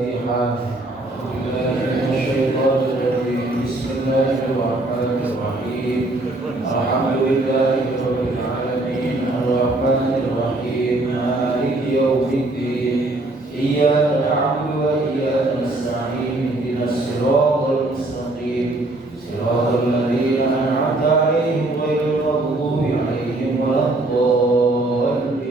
الفاتحة. من الشيطان الرجيم. بسم الله الرحمن الرحيم. الحمد لله رب العالمين الرحمن الرحيم مالك يوم الدين. إياك نعبد وإياك نستعين. اهدنا الصراط المستقيم صراط الذين أنعمت عليهم غير المغضوب عليهم ولا الضالين.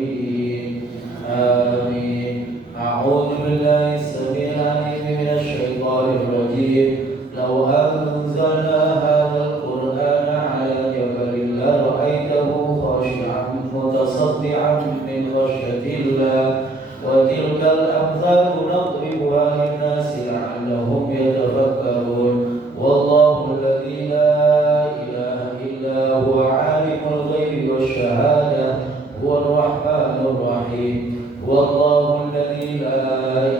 آمين. أعوذ بالله السميع العليم من الشيطان الرجيم. لو أنزلنا هذا القرآن على جبل لرأيته خاشعا متصدعا من خشية الله وتلك الأمثال نضربها للناس لعلهم يتفكرون. والله الذي لا إله إلا هو عالم الغيب والشهادة هو الرحمن الرحيم. والله الذي لا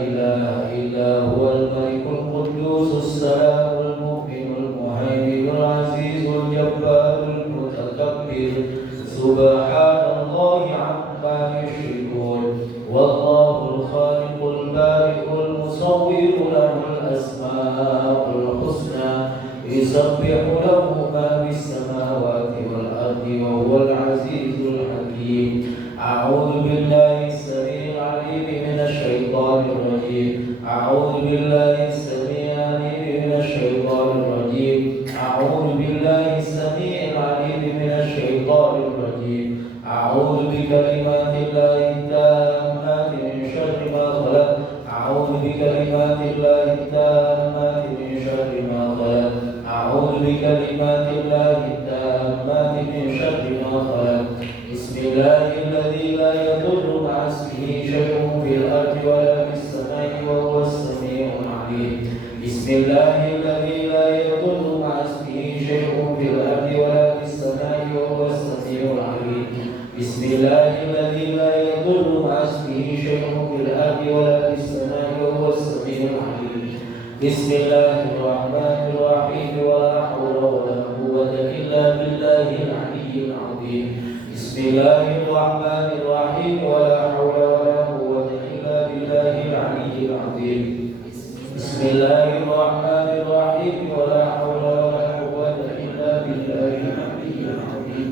إله إلا هو الملك القدوس السلام المؤمن المهيمن العزيز الجبار المتكبر سبحان الله عما يشركون. والله الخالق البارئ المصور له الأسماء الحسنى يسبح له ما في السماوات والأرض وهو العزيز الحكيم. أعوذ بالله السميع العليم من الشيطان الرجيم. أعوذ بالله السميع العليم من الشيطان الرجيم. أعوذ بالله السميع العليم من الشيطان الرجيم. أعوذ بكلمات الله التامات من شر ما خلق. أعوذ بكلمات الله التامات من شر ما خلق. أعوذ بكلمات الله التامات من شر ما خلق. بسم الله الذي لا يضر مع اسمه شيء في الأرض ولا في السماء وهو السميع العليم. بسم الله الذي لا يضر مع اسمه شيء في الأرض ولا في السماء وهو السميع العليم. بسم الله الذي لا يضر مع اسمه شيء في الأرض ولا في السماء وهو السميع العليم. بسم الله الرحمن الرحيم. ولا حول ولا قوة إلا بالله العلي العظيم. بسم الله الرحمن الرحيم. ولا حول ولا قوة إلا بالله العلي العظيم. بسم الله الرحمن الرحيم. ولا حول ولا قوة إلا بالله العلي العظيم.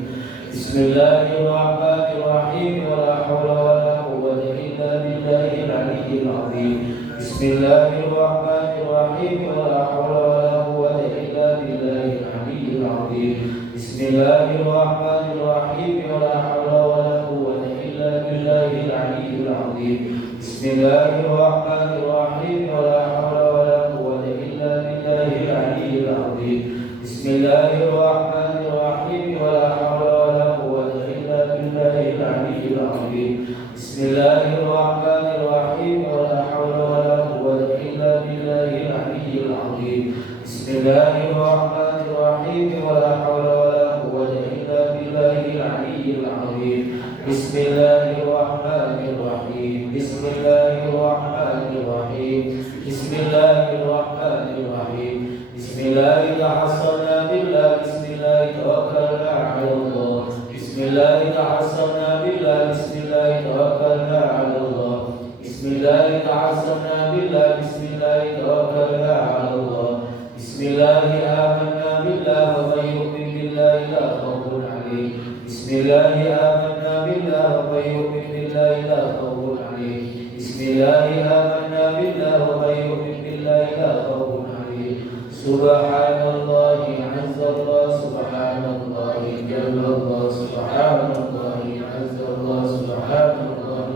بسم الله الرحمن الرحيم. ولا حول ولا قوة إلا بالله العلي العظيم. بسم الله الرحمن الرحيم. ولا حول ولا قوة إلا بالله العلي العظيم. بسم الله الرحمن الرحيم. ولا حول ولا قوة إلا بالله العلي العظيم. بسم الله الرحمن الرحيم. ولا حول ولا قوة إلا بالله العلي العظيم. بسم الله الرحمن الرحيم. ولا حول ولا قوة إلا بالله العلي العظيم. بسم الله الرحمن الرحيم. ولا حول ولا قوة إلا بالله العلي العظيم. بسم الله الرحمن الرحيم. ولا حول ولا قوة إلا بالله العلي العظيم. بسم الله الرحمن الرحيم. بسم الله الرحمن الرحيم. بسم الله الرحمن الرحيم. بسم الله تحصنا بالله. بسم الله توكلنا على الله. بسم الله تحصنا بالله. بسم الله توكلنا على الله. بسم الله تحصنا بالله. بسم الله توكلنا على الله. بسم الله آمنا بالله. ومن يؤمن بالله لا خوف عليه. بسم الله آمنا بالله. ومن يؤمن بالله لا خوف عليه. بسم الله آمنا بالله. ومن يؤمن بالله لا خوف عليه. سبحان الله عز الله. سبحان الله جل الله. سبحان الله عز الله. سبحان الله.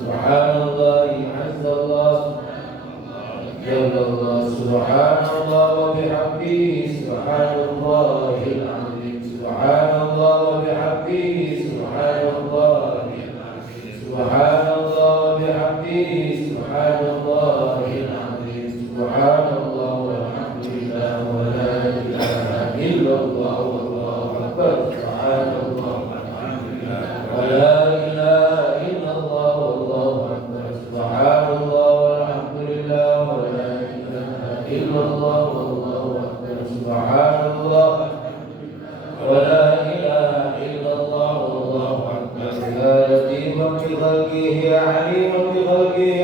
سبحان الله عز الله جل الله. سبحان الله وبحمده. سبحان الله العظيم. سبحان الله وبحمده. سبحان الله. سبحان الله وبحمده. سبحان الله العظيم. سبحان الله والحمد لله ولا إله إلا الله والله أكبر. سبحان الله ولا إله إلا الله والله أكبر. سبحان الله والحمد لله ولا إله إلا الله والله أكبر. سبحان الله ولا إله إلا الله والله أكبر. يا لطيفا بخلقه عليما بخلقه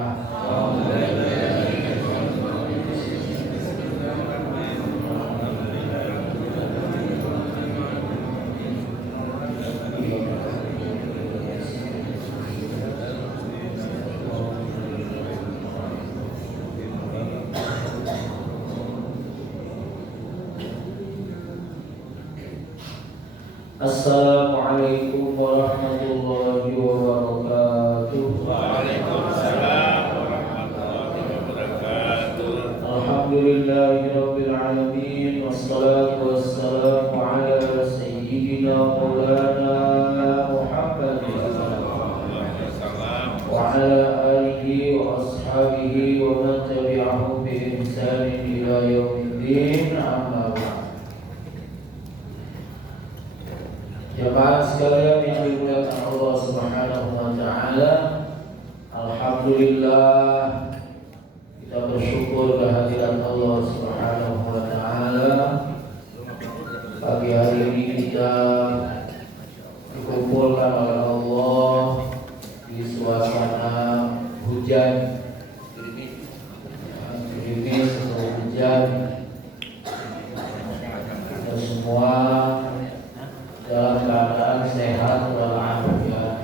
Assalamualaikum warahmatullahi wabarakatuh. Waalaikumsalam warahmatullahi wabarakatuh. Alhamdulillahirabbil alamin wassalatu wassalamu ala sayyidina maulana Muhammadin wa ala alihi wa ashabihi wa man tabi'ahum bi ihsanin ila yaumiddin, amma ba'd. Jemaah sekalian yang dimuliakan Allah Subhanahu wa taala, alhamdulillah kita bersyukur kehadiran Allah Subhanahu wa taala. Pagi hari ini kita dikumpulkan oleh Allah di suasana hujan, gerimis atau hujan. Kita semua dalam keadaan sehat walafiat.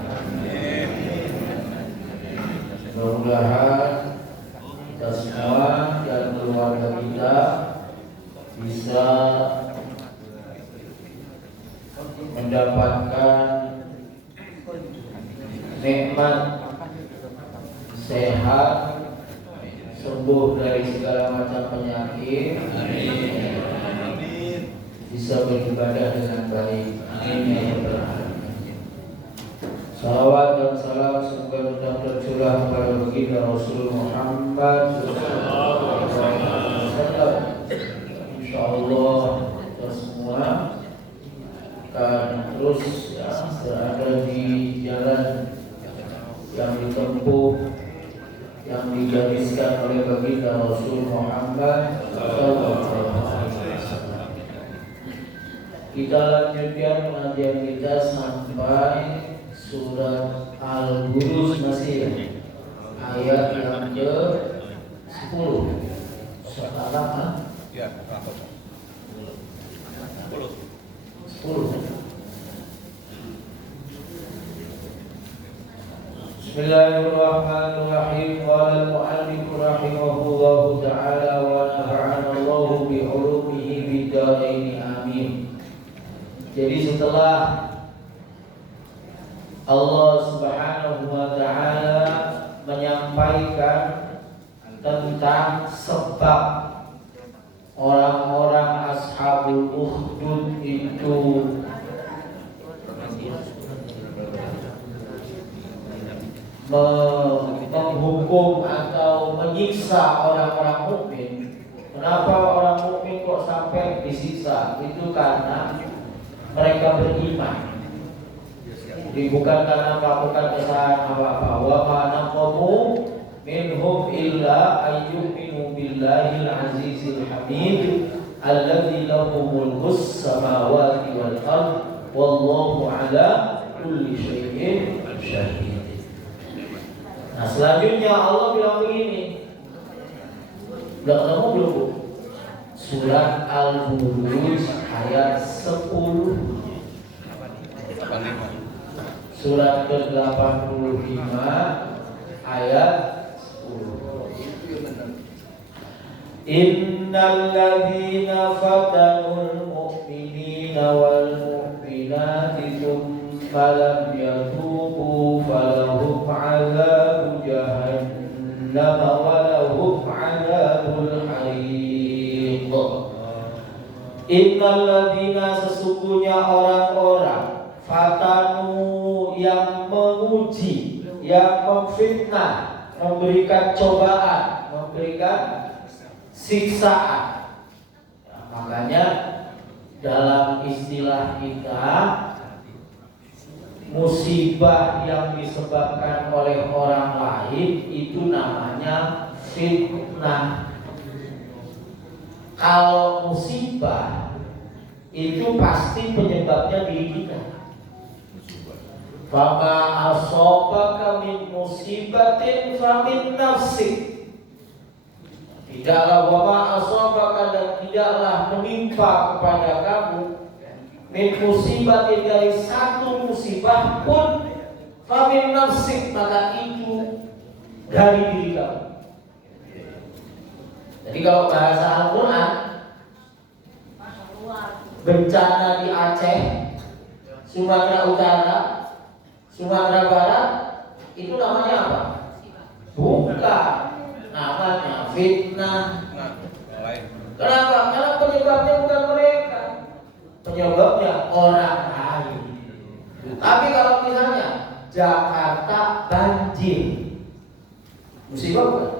Mudah-mudahan kita semua dan keluarga kita bisa mendapatkan nikmat sehat, sembuh dari segala macam penyakit, bisa beribadah dengan baik. Amin ya rabbal alamin. Salawat dan salam semoga tetap tercurah kepada baginda Rasul Muhammad sallallahu alaihi wasallam. Insyaallah kita semua akan terus berada di jalan yang ditempuh, yang digariskan oleh baginda Rasul Muhammad sallallahu alaihi wasallam. Kita lanjutkan pengajian kita sampai surat Al-Buruj masih ayat yang ke-10. Sekarang Ya, 10. Bismillahirrahmanirrahim. Qala al-mu'allif rahimahullahu ta'ala wa nafa'ana Allahu bi ulumihi bid dharain amin. Jadi setelah Allah Subhanahu wa taala menyampaikan tentang sebab orang-orang Ashabul Ukhdud itu menghukum atau menyiksa orang-orang mukmin. Kenapa orang mukmin kok sampai disiksa? Itu karena mereka beriman. Jadi bukan karena melakukan kesalahan apa-apa. Wa ma naqamu minhum illa ayyuminu billahil azizil hamid alladzi lahu mulkus samawati wal ard wallahu ala kulli syai'in syahid. Nah, selanjutnya Allah bilang begini. Udah ketemu belum, Bu? Surat Al-Buruj ayat 10. Surat ke-85 ayat 10. Innal ladzina fatanul mu'minina wal mu'minati thumma lam yatubu falahum 'adzabu jahannam wa lahum 'adzabul hariq. Innal ladzina, sesungguhnya orang-orang, fatanu, yang menguji, yang memfitnah, memberikan cobaan, memberikan siksaan. Ya, makanya dalam istilah kita, musibah yang disebabkan oleh orang lain itu namanya fitnah. Kalau musibah itu pasti penyebabnya diri kita. Fama asobaka min musibatin famin nafsik. Tidaklah wama asobaka, dan tidaklah menimpa kepada kamu min musibatin, dari satu musibah pun, famin nafsik, maka itu dari diri kamu. Jadi kalau bahasa Al-Quran, bencana di Aceh Sumatera Utara, Sumatera Barat, itu namanya apa? Bukan, namanya fitnah. Kenapa? Karena penyebabnya bukan mereka, penyebabnya orang lain. Tapi kalau misalnya Jakarta banjir, musibah bukan?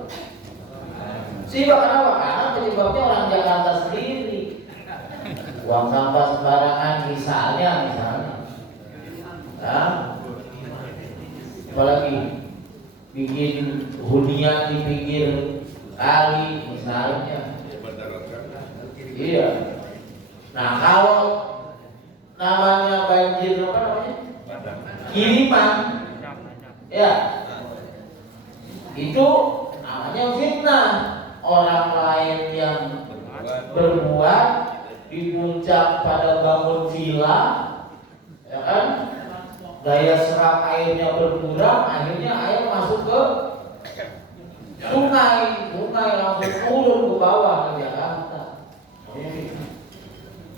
Musibah kenapa? Karena penyebabnya orang Jakarta sendiri. Buang sampah sembarangan misalnya. Apalagi bikin hunian di pinggir kali misalnya. Iya. Nah kalau namanya banjir apa namanya? Kiriman, ya itu namanya fitnah. Orang lain yang berbuat di puncak pada bangun villa, ya kan? Daya serap airnya berkurang, akhirnya air masuk ke sungai langsung turun ke bawah ke Jakarta.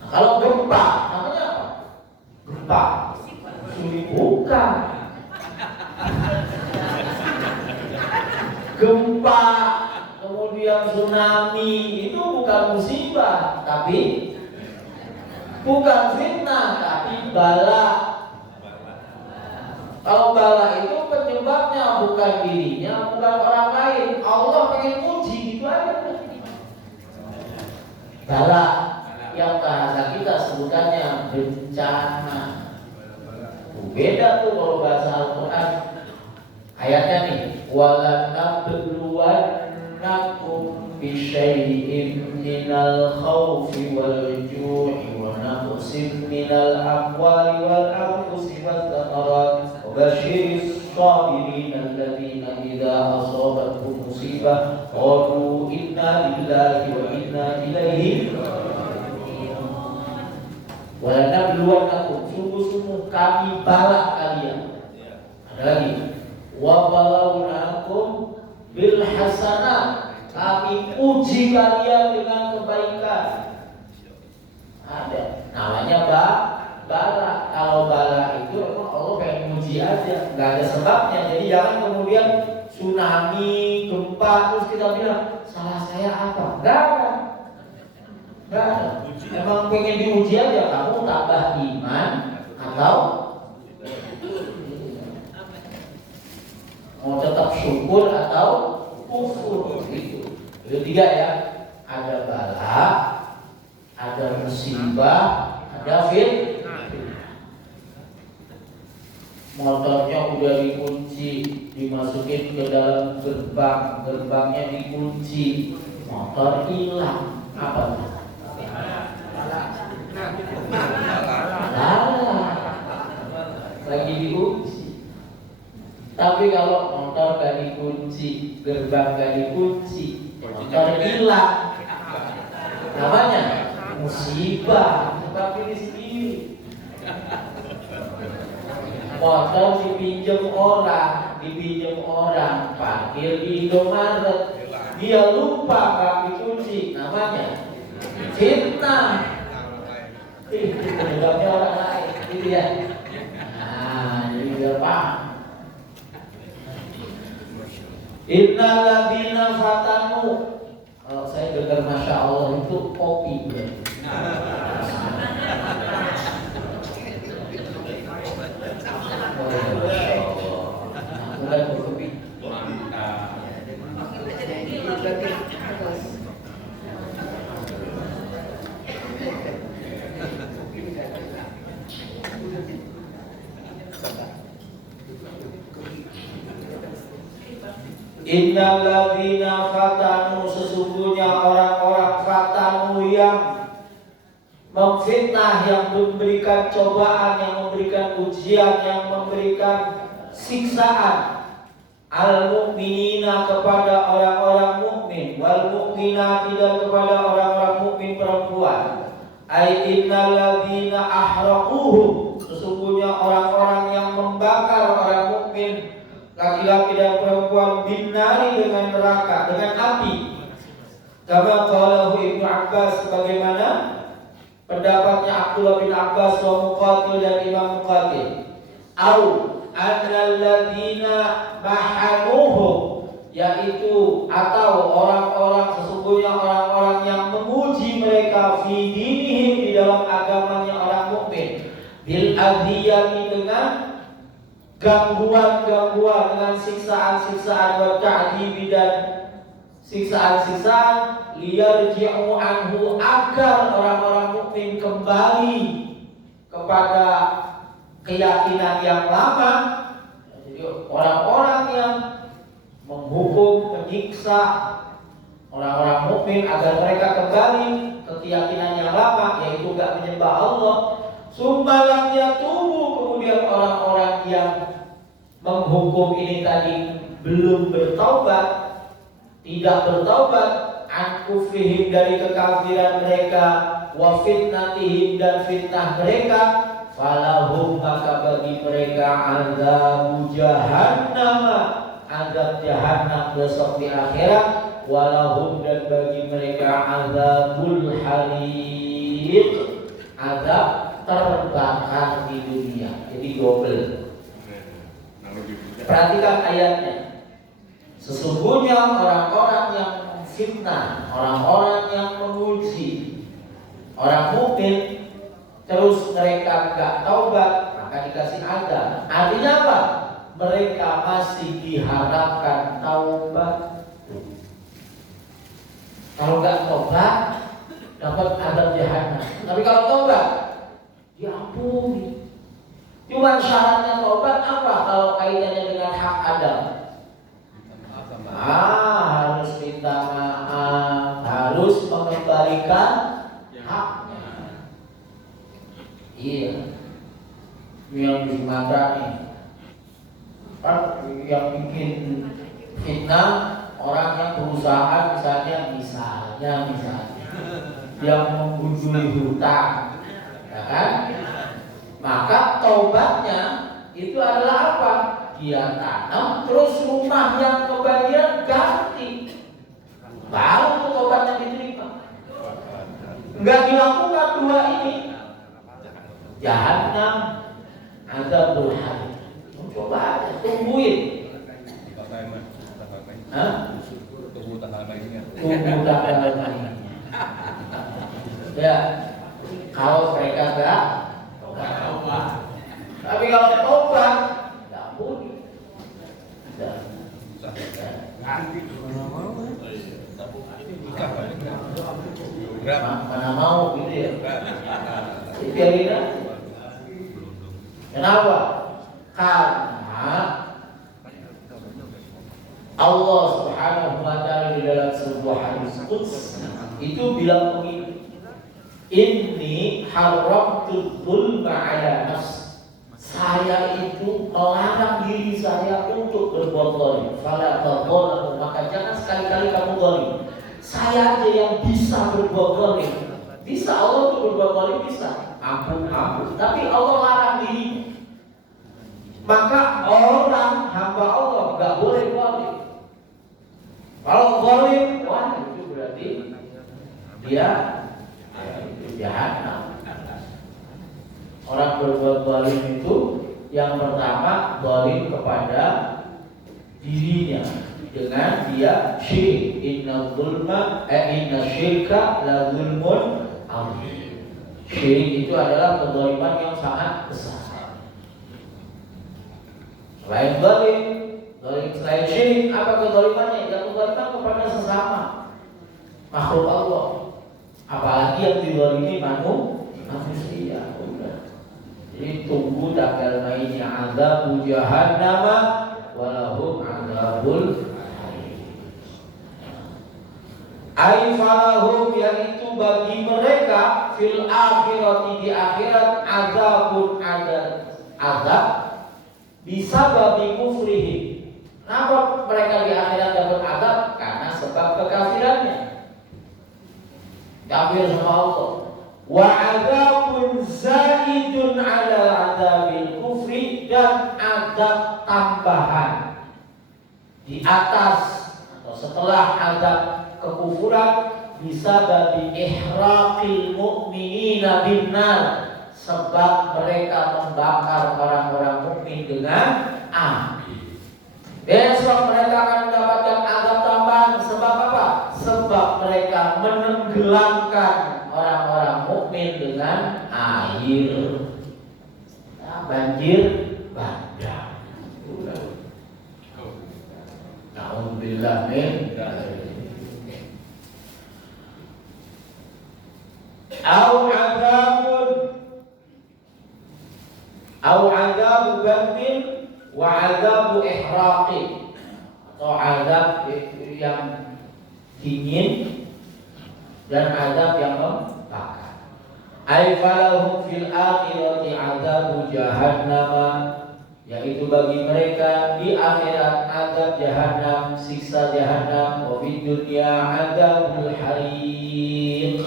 Nah, kalau gempa, namanya apa? Gempa. Bukan. Gempa, kemudian tsunami itu bukan musibah, tapi bukan fitnah, tapi bala. Kalau bala itu penyebabnya bukan dirinya, bukan orang lain. Allah pengen uji gitu aja. Bala yang bahasa kita sebutannya bencana. Beda tuh kalau bahasa Al-Quran. Ayatnya nih, walanabluwannakum bisyai'in minal khawfi wal ju'i wa naqsim minal amwali wal anfusi wath thamarat wa basyiris sabirin alladzina idza asabatkum musibah qalu inna lillahi wa inna ilaihi raji'un. Walanabluwannakum, sungguh-sungguh kami bala kalian. Ada lagi, wa balawnakum bil hasanah, kami uji kalian dengan kebaikan. Ada namanya bala. Kalau bala itu memang Allah pengen uji aja, nggak ada sebabnya. Jadi jangan kemudian tsunami, gempa terus kita bilang salah saya apa? Nggak ada. Emang pengen diuji aja, kamu tambah iman atau mau tetap syukur atau kufur gitu. Itu tiga ya. Ada bala, ada musibah, ada fitnah. Motornya udah dikunci, dimasukin ke dalam gerbang, gerbangnya dikunci, motor hilang. Apa tuh? Lagi dikunci. Tapi kalau motor gak dikunci, gerbang gak dikunci, motor hilang, namanya musibah. Sebab diri sendiri. Motor dipinjam orang, parkir di Indomaret, dia lupa gak dikunci, namanya fitnah. Itu penyebabnya orang lain, gitu ya. Nah, jadi biar paham. Innal ladzina fatanu. Kalau saya dengar masya Allah itu kopi. Mulai berkopi. Innal ladzina fatanu, sesungguhnya orang-orang fatanu yang memfitnah, yang memberikan cobaan, yang memberikan ujian, yang memberikan siksaan al-mu'minina kepada orang-orang mukmin, wal mu'minati dan kepada orang-orang mukmin perempuan. Ai innal ladzina ahraquhum, sesungguhnya orang-orang yang membakar orang mukmin laki-laki dan perempuan binnari dengan neraka, dengan api. Kama qalahu Ibnu Abbas, sebagaimana pendapatnya Abdullah bin Abbas wa Muqatil dan Imam Muqatil, au annal ladina mahanuhu, yaitu atau orang-orang, sesungguhnya orang-orang yang menguji mereka fi dinihim, di dalam agamanya orang mukmin, bil adhiyati, dengan gangguan-gangguan, dengan siksaan-siksaan, wa ta'dibi, dan siksaan-siksaan, liyarji'u anhu, agar orang-orang mukmin kembali kepada keyakinan yang lama. Jadi orang-orang yang menghukum, menyiksa orang-orang mukmin agar mereka kembali ke keyakinan yang lama, yaitu gak menyembah Allah. Summalam yatubu, kemudian orang-orang yang menghukum ini tadi belum bertaubat, tidak bertaubat, an kufrihim, dari kekafiran mereka, wa fitnatihim, dan fitnah mereka, falahum, maka bagi mereka azab jahannam, azab jahannam besok di akhirat, walahum, dan bagi mereka azabul hariq, azab terbakar di dunia. Jadi double. Perhatikan ayatnya. Sesungguhnya orang-orang yang fitnah, orang-orang yang menguji orang mukmin, terus mereka gak taubat, maka dikasih azab. Artinya apa? Mereka masih diharapkan taubat. Kalau gak taubat, dapat azab jahanam. Tapi kalau taubat, diampuni. Cuma syaratnya taubat apa kalau kaitannya dengan hak Adam? Harus minta maaf, harus mengembalikan haknya. Iya. Yang di Sumatera nih, kan yang bikin fitnah orang yang perusahaan, misalnya yang mengunjungi hutang, ya kan? Maka taubatnya itu adalah apa? Dia tanam, terus rumah yang kebagian ganti, baru taubatnya diterima. Enggak dilakukan dua ini, jahanam, azabul hariq. Coba aja, tungguin. Tunggu tanggal mainnya. Ya, kalau mereka enggak taubat. Tapi kalau taubat, enggak boleh. Mana mau gitu ya? Biarin aja. Kenapa? Karena Allah Subhanahu wa ta'ala di dalam sebuah hadis qudsi itu bilang begini, inni haramtu dzulma 'ala nafsi, saya itu melarang diri saya untuk berbuat zalim. Fala tadzalamu, maka jangan sekali-kali kamu zalim. Saya aja yang bisa berbuat zalim. Bisa Allah untuk berbuat zalim, bisa. Ampun. Tapi Allah larang diri. Maka orang hamba Allah enggak boleh zalim. Kalau zalim, wah itu berarti dia jahanam. Orang berbuat zalim itu yang pertama zalim kepada dirinya dengan dia syirik. Inna syirka la zulmun adzim. Syirik itu adalah kezaliman yang sangat besar. Selain zalim, selain syirik, apa kezalimannya? Ya kezaliman kepada sesama makhluk Allah. Apalagi yang dizalimi manusia. Jadi tunggu tanggal mainnya, azab jahannam walahum azabul hariq. Ai falahum, yaitu bagi mereka fil akhirati, di akhirat, azabun azab bisa babi kufrihi. Kenapa mereka di akhirat dapat azab? Karena sebab kekafirannya, kafir sama Allah. Wa azabun zaidun ala azabil kufri, dan azab tambahan di atas atau setelah azab kekufuran bisababi ihraqil mu'minina binnar, sebab mereka membakar orang-orang mukmin dengan api. Besok mereka akan mendapatkan azab tambahan. Sebab apa? Sebab mereka menenggelamkan orang-orang mukmin dengan air. Nah, banjir bandang. Alhamdulillah min au adabu bandin wa adabu ihraqi, atau azab yang dingin dan azab yang membakar. Ay falahum fil akhirati azabu jahannam, yaitu bagi mereka di akhirat azab jahannam, siksa jahannam. Wa fid dunya azabul hariq,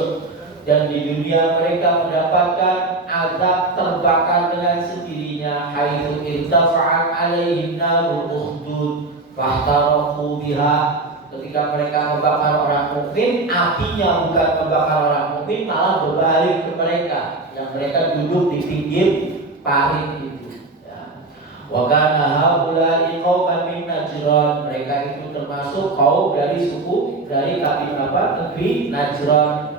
dan di dunia mereka mendapatkan azab terbakar dengan sendirinya. Haitsu irtafa'at alaihim narul ukhdud fahtarafu biha, ketika mereka membakar orang mukmin, apinya bukan membakar orang mukmin, malah berbalik ke mereka, yang mereka duduk di pinggir parit itu. Wa kana haula'i qauman min Najran, mereka itu termasuk kaum dari suku dari negeri Najran.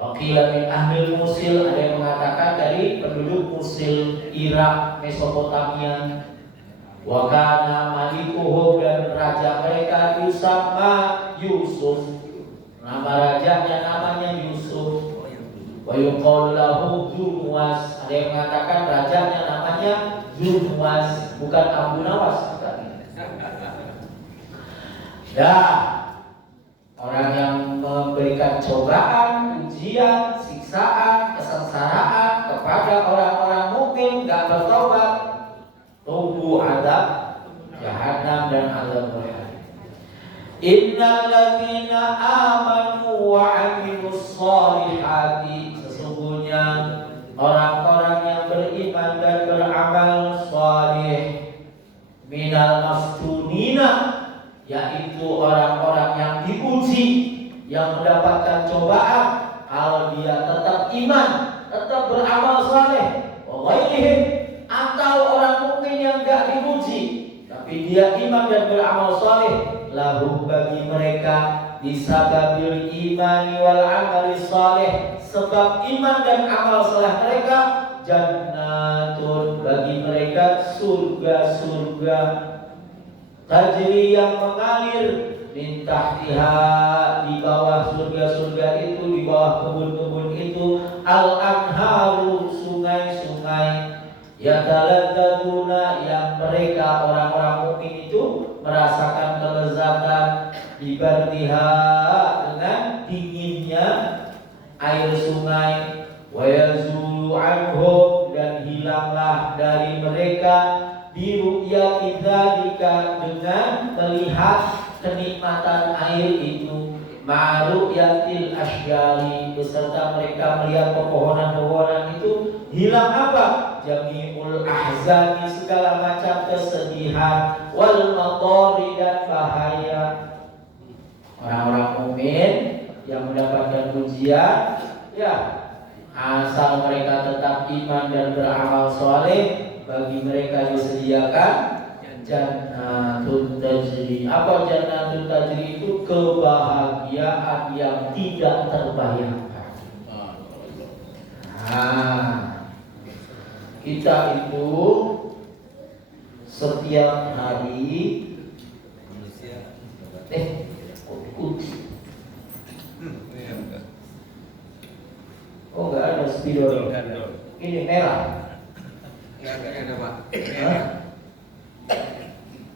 Wa qila min ahli Musil, ada yang mengatakan dari penduduk Musil, Irak, Mesopotamia. Wa kana malikuhum, dan raja mereka yusamma Yusuf, nama rajanya namanya Yusuf. Wa yuqalu lahu Dzunwas, ada yang mengatakan rajanya namanya Dzunwas, bukan Abu Nawas. Orang yang memberikan cobaan, ujian, siksaan, kesengsaraan kepada orang-orang mukmin gak bertobat, tunggu azab jahannam dan azab neraka. Innal ladzina amanu wa 'amilus shalihati, sesungguhnya orang-orang yang beriman dan beramal saleh, minal maftunina, yaitu orang-orang yang diuji, yang mendapatkan cobaan, kalau dia tetap iman, tetap beramal saleh, wa ghairihim, atau orang mukmin yang enggak diuji tapi dia iman dan beramal saleh, lahum, bagi mereka, bisababil imani wal amali saleh, sebab iman dan amal saleh mereka, jannatun, bagi mereka surga-surga, tajri, yang mengalir, min tahtiha, di bawah surga-surga itu, di bawah kebun-kebun itu, al-anharu, sungai-sungai, yataladdaduna, yang mereka orang-orang mukmin itu merasakan kelezatan, dibardiha, dengan dinginnya air sungai, wa yazulu anhum, dan hilanglah dari mereka, biru'yati dzalika, dengan melihat kenikmatan air itu, ma'ru'yatil asyjari, beserta mereka melihat pepohonan-pepohonan itu, hilang apa? Jami'ul ahzani, segala macam kesedihan, wal madari, dan bahaya. Orang-orang mukmin yang mendapatkan ujian, ya, asal mereka tetap iman dan beramal saleh, bagi mereka disediakan jannatun tajri. Apa jannatun tajri itu? Kebahagiaan yang tidak terbayangkan. Kita itu setiap hari enggak ada spidol. Ini merah. Enggak ada, Pak.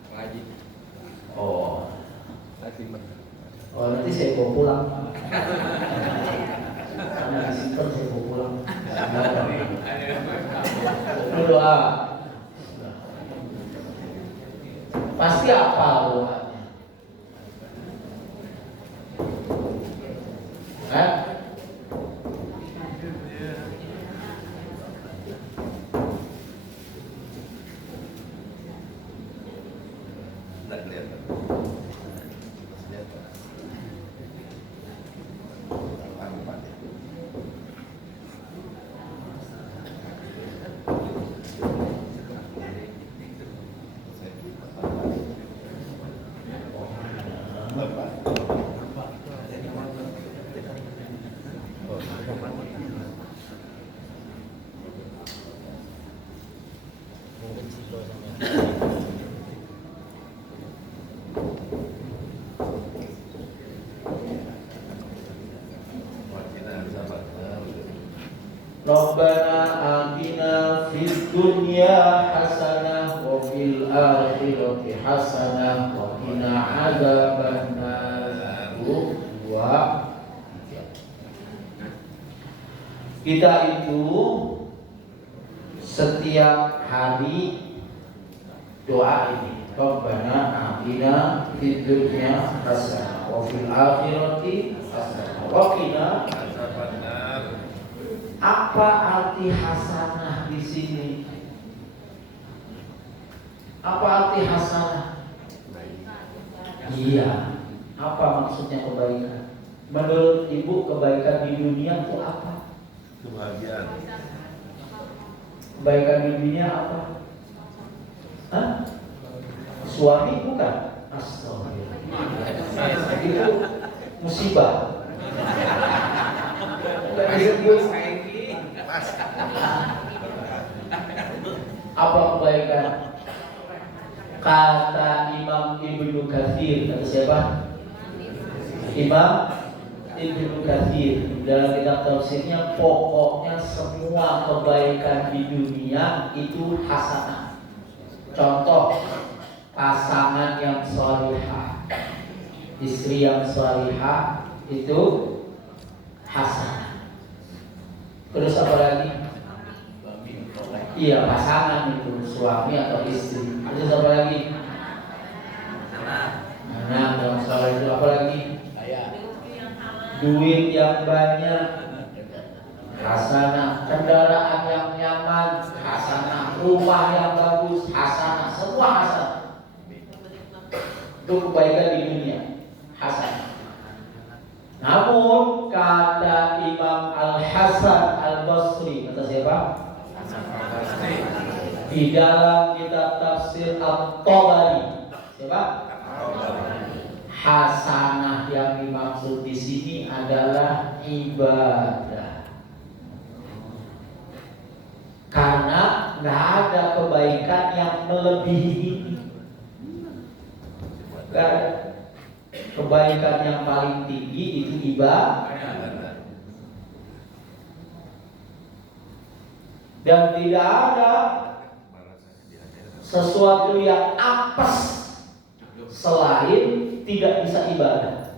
Wajib. Oh, Nanti nanti saya bawa pulang. Karena disimpan saya bawa pulang. Doa. Pasti apa doanya? Rabbana atina fid dunya hasanah wa fil akhirati hasanah wa qina adzabannar. Kita itu setiap hari doa ini, Rabbana atina fid dunya hasanah wa fil akhirati hasanah wa qina adzabannar. Apa arti hasanah di sini? Apa arti hasanah? Iya. Apa maksudnya kebaikan? Menurut ibu kebaikan di dunia itu apa? Kebahagiaan. Kebaikan di dunia apa? Hah? Suami bukan? Astagfirullah. Itu musibah. Apa kebaikan? Kata Imam Ibnu Katsir, kata siapa? Imam Ibnu Katsir dalam kitab tafsirnya, pokoknya semua kebaikan di dunia itu hasanah. Contoh, pasangan yang salihah, istri yang salihah itu hasanah. Terus apa lagi? Iya, pasangan itu suami atau istri. Terus apa lagi? Anak yang saleh itu apa lagi? Duit yang banyak, hasanah. Kendaraan yang nyaman, hasanah. Rumah yang bagus, hasanah. Semua hasanah. Itu kebaikan di dunia, hasanah. Namun kata Imam Al-Hasan Al-Basri, kata siapa? Di dalam kitab tafsir At-Tabari, siapa? Hasanah yang dimaksud di sini adalah ibadah. Karena nggak ada kebaikan yang melebihi ini. Nggak ada. Kebaikan yang paling tinggi itu ibadah. Dan tidak ada sesuatu yang apes selain tidak bisa ibadah.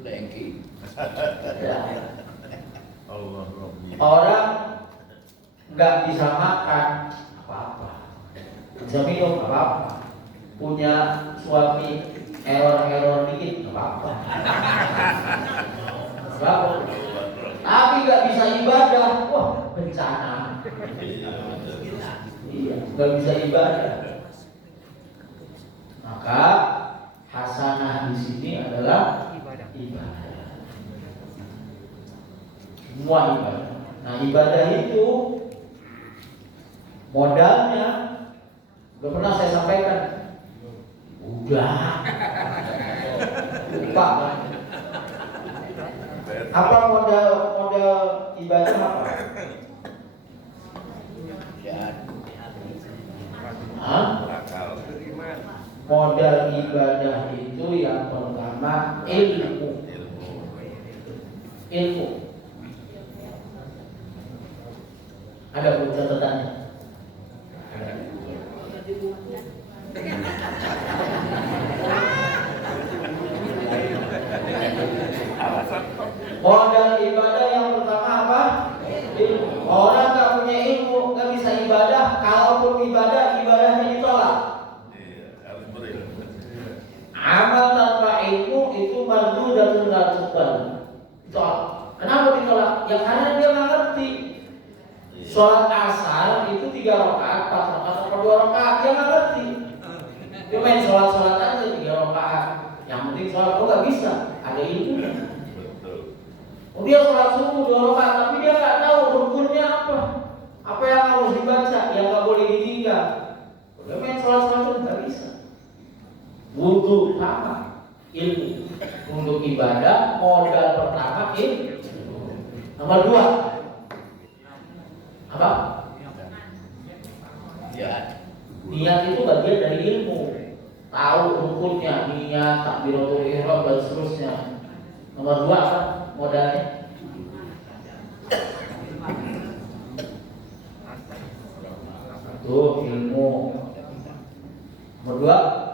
Lengki. Ya. Orang nggak bisa makan apa-apa, bisa minum apa-apa, punya suami error dikit apa-apa, tapi nggak bisa ibadah, wah bencana. Iya, nggak bisa ibadah. Maka hasanah di sini adalah ibadah. Semua ibadah. Nah, ibadah itu modalnya udah pernah saya sampaikan. Udah. Lupa. Apa modal ibadah apa? Hah? Modal ibadah itu yang pertama ilmu. Ada catatannya? Modal ibadah yang pertama apa? Ilmu. Orang nggak punya ilmu nggak bisa ibadah. Kalaupun ibadahnya ditolak. Amal tanpa ilmu itu mardudatun la tuqbal. Ditolak. Kenapa ditolak? Ya karena dia nggak ngerti. Sholat asar itu 3 rakaat, 4 rakaat, atau 2 rakaat, dia nggak ngerti. Dia main sholat aja 3 rakaat. Yang penting sholat kok nggak bisa, ada ilmunya. Oh, dia sholat subuh 2 rakaat, tapi dia nggak tahu rukunnya apa yang harus dibaca, yang nggak boleh ditinggal. Dia main sholat nggak bisa. Wudu sama, ilmu. Untuk ibadah modal pertama ilmu. Nomor 2 apa? Ya. Niat itu bagian dari ilmu. Tahu rukunnya, niat, takbiratul ihram dan seterusnya. Nomor 2 apa? Modalnya itu ilmu. Nomor 2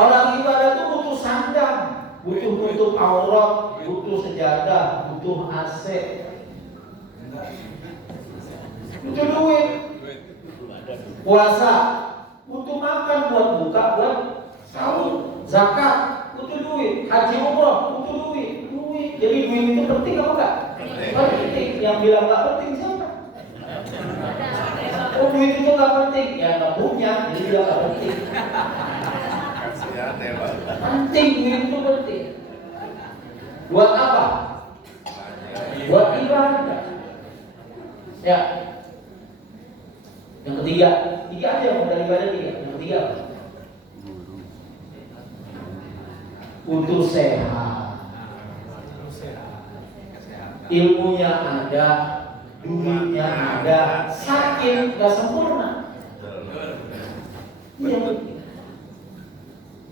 orang ibadah itu butuh sandang, butuh tutup aurat, butuh sejadah, butuh AC, butuh duit. Puasa butuh makan, buat buka, buat sahur. Zakat butuh duit. Haji umroh butuh duit. Jadi duit itu penting apa enggak? Penting. Yang bilang enggak penting siapa? Oh, duit itu enggak penting. Ya enggak punya, jadi dia enggak penting. Kasihan ya Pak. Penting, duit itu penting. Buat apa? Buat ibadah. Ya. Yang ketiga aja modal ibadah 3. Yang ketiga apa? Butuh sehat. Ilmunya ada, duitnya ada, sakit nggak sempurna. Iya.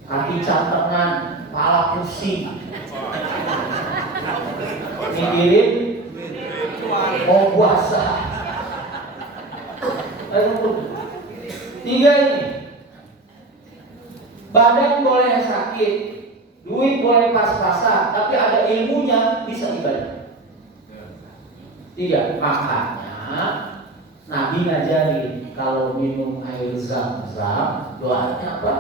Hati cantengan, kepala pusing, mikirin mau puasa. Tiga ini, badan boleh sakit, duit boleh pas-pasan, tapi ada ilmunya bisa ibadah. 3, makanya Nabi ngajarin kalau minum air zam-zam doanya apa?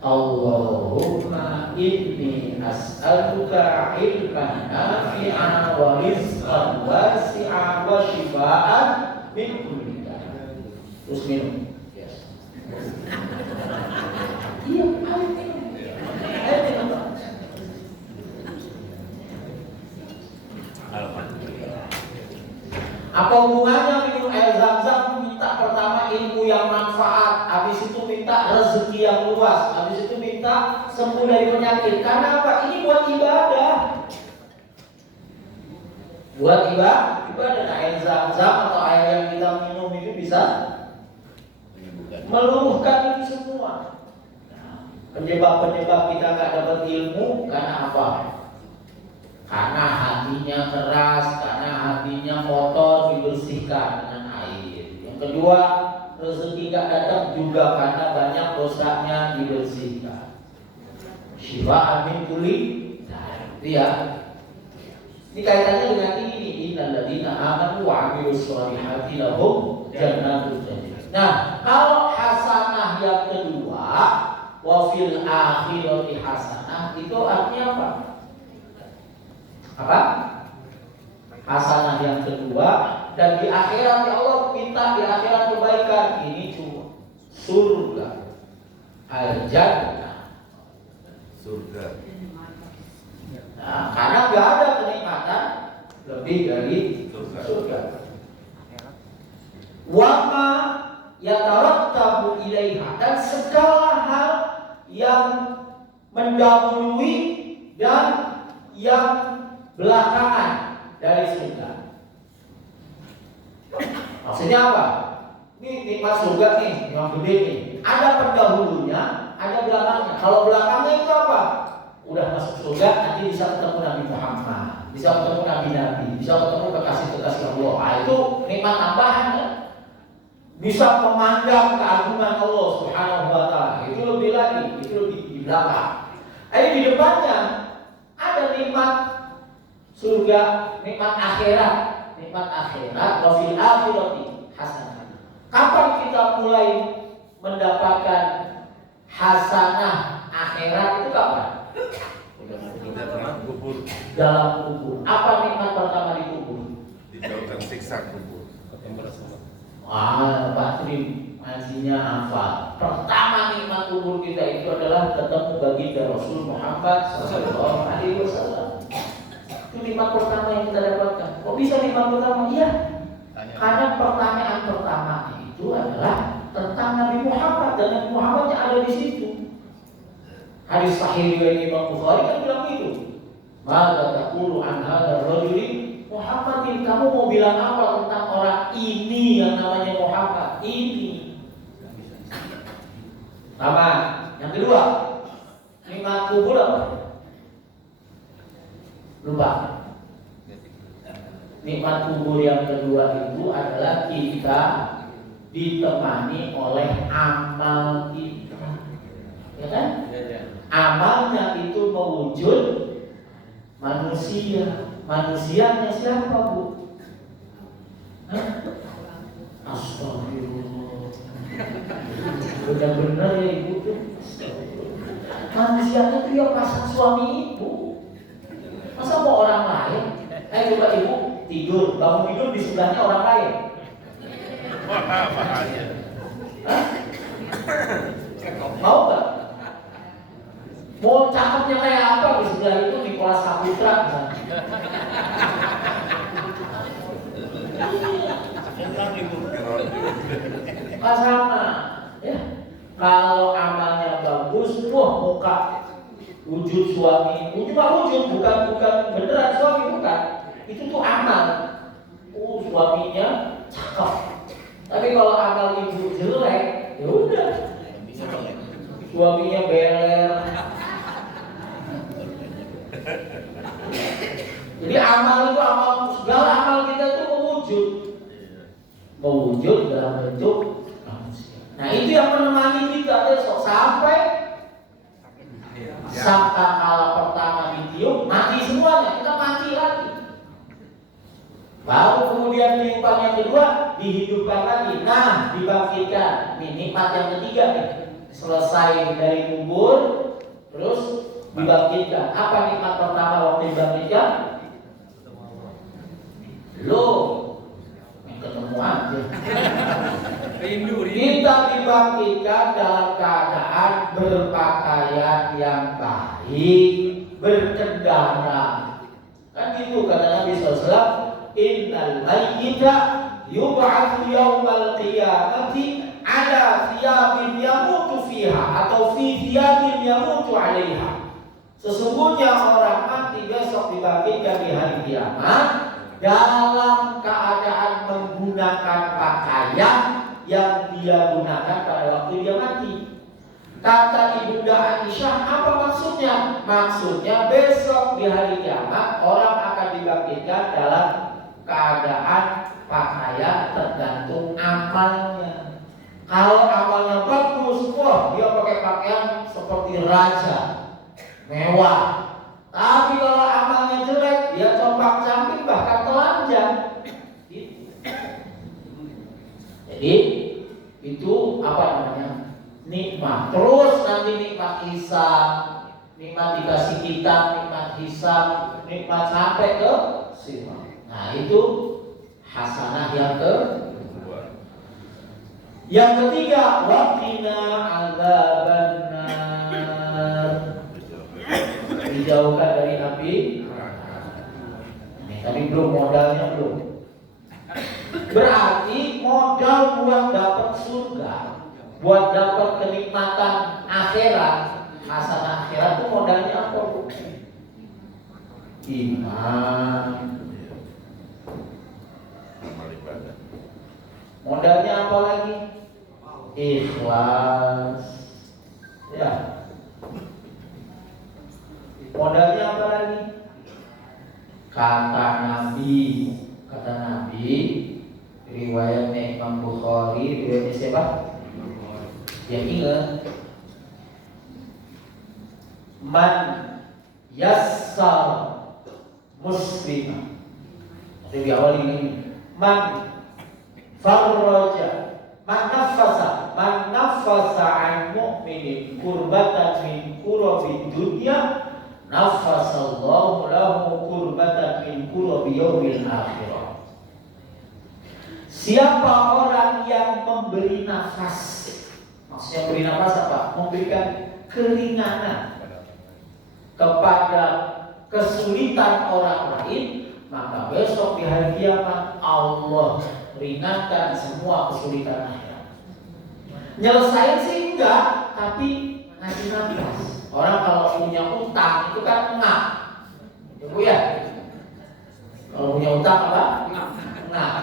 Allahumma inni as'aluka ilman nafi'an wa rizqan wasi'an wa shifaan min kulli da'. Terus minum. Yes. Iya, ayo minum. Ayo minum. Apa hubungannya minum air zam-zam? Minta pertama ilmu yang manfaat, habis itu minta rezeki yang luas, habis itu minta sembuh dari penyakit. Karena apa? Ini buat ibadah. Buat ibadah. Nah, air zam-zam atau air yang kita minum itu bisa meluluhkan itu semua. Penyebab-penyebab kita nggak dapat ilmu karena apa? Karena hatinya keras, karena hatinya kotor, dibersihkan dengan air. Yang kedua, rezeki gak datang juga karena banyak dosanya, dibersihkan. Syifaan min kulli da'. Ya. Ini kaitannya dengan ini, innal ladzina amanu wa 'amilus shalihati lahum jannatul jannah. Nah, kalau hasanah yang kedua, wa fil akhirati hasanah, itu artinya apa? Apa? Hasanah yang kedua, dan di akhirat ya Allah minta di akhirat kebaikan. Ini cuma surga, al-jannah, Surga. Nah, karena nggak ada kenikmatan lebih dari surga. Wama yatarattabu ilaiha, dan segala hal yang mendahului dan yang belakangan dari surga. Maksudnya apa? Ini nikmat surga nih, yang gede nih. Ada pendahulunya, ada belakangnya. Kalau belakangnya itu apa? Udah masuk surga, nanti bisa ketemu Nabi Muhammad, bisa ketemu Nabi-Nabi, bisa ketemu kekasih-kekasih Allah. Nah, itu nikmat tambahan kan? Bisa memandang keagungan Allah Subhanahu wa Ta'ala. Itu lebih lagi, itu lebih di belakang. Di depannya ada nikmat surga, nikmat akhirat, wa fil akhirati hasanah. Kapan kita mulai mendapatkan hasanah akhirat itu kapan? Dalam kubur. Apa nikmat pertama di kubur? Dijauhkan siksa kubur. Wah, Pak Trim ngajinya hafal. Pertama nikmat kubur kita itu adalah ketemu baginda Rasul Muhammad SAW. Itu nikmat pertama yang kita dapatkan. Kok bisa nikmat pertama? Iya. Karena pertanyaan pertama itu adalah tentang Nabi Muhammad dan Nabi Muhammad yang ada di situ. Hadis sahih riwayat Imam Bukhari kan bilang itu. Maka taqulu an hadzal rajuli Muhammadin, kamu mau bilang apa tentang orang ini yang namanya Muhammad ini? Sama. Yang kedua, nikmat kubur apa? Lupa. Nikmat kubur yang kedua itu adalah kita ditemani oleh amal kita, ya kan? Amalnya itu mewujud manusia. Manusianya siapa, Bu? Astagfirullah. Benar-benar ya Ibu tuh. Manusianya itu ya pasangan suami Ibu. Masa mau orang lain? Coba Ibu tidur, bangun tidur di sebelahnya orang lain. Wah, bahaya. Mau gak? Mau cakepnya kayak apa di sebelah itu Nicholas Saputra misalnya. Gak sama ya. Kalau amalnya bagus, wah muka wujud suami, wujud bukan beneran suami, bukan. Itu tuh amal. Suaminya cakep. Tapi kalau amal ibu jelek, ya udah. Suaminya beler. Jadi amal itu segala amal kita itu mewujud dalam bentuk manusia. Nah itu yang menemani kita besok sampai sangkakala pertama ditiup, mati semuanya, kita mati lagi. Baru kemudian tiupan yang kedua dihidupkan lagi, nah dibangkitkan. Ini nikmat yang ketiga nih. Selesai dari kubur, terus dibangkitkan. Apa nikmat pertama waktu dibangkitkan? Ketemu aja. Rindu. Kita dibangkitkan dalam keadaan berpakaian yang baik, berkendara. Kan gitu kata Nabi SAW, innal mayyita yub'atsu yaumal qiyamati ala thiyabin yamutu fiha atau fi thiyabin yamutu 'alaiha. Sesungguhnya orang mati besok dibangkitkan di hari kiamat dalam keadaan menggunakan pakaian yang dia gunakan pada waktu dia mati. Kata Ibunda Aisyah, apa maksudnya? Maksudnya besok di hari kiamat orang akan dibangkitkan dalam keadaan pakaian tergantung amalnya. Kalau amalnya bagus, wah dia pakai pakaian seperti raja, mewah. Tapi kalau amalnya jelek, dia compang-camping bahkan telanjang. Jadi itu apa namanya? Nikmat. Terus nanti nikmat hisab, nikmat dikasih kitab, nikmat hisab, nikmat sampai ke sirah. Nah itu hasanah yang kedua. Yang ketiga, waqina adzabannar. Dijauhkan dari api. Tapi belum modalnya belum. Berarti modal buat dapat surga, buat dapat kenikmatan akhirat, hasanah akhirat itu modalnya apa, Bu? Iman. Modalnya apa lagi? Ikhlas. Ya. Modalnya apa lagi? Kata Nabi, riwayatnya Imam Bukhari, riwayatnya siapa? Yang ingat, man yassar muslimah. Jadi awal ini, man farraja, man nafasa an mu'minin kurbatan min kurabi dunya, nafasallahu lahu kurbatan min kurabi yaumil akhirah. Siapa orang yang memberi nafas? Maksudnya memberi nafas apa? Memberikan keringanan kepada kesulitan orang lain, maka besok di hari kiamat Allah meringankan semua kesulitan akhirat. Nyelesain sih enggak, tapi ngasih nafas. Orang kalau punya utang itu kan ngap, ya, ya. Kalau punya utang apa? Ngap.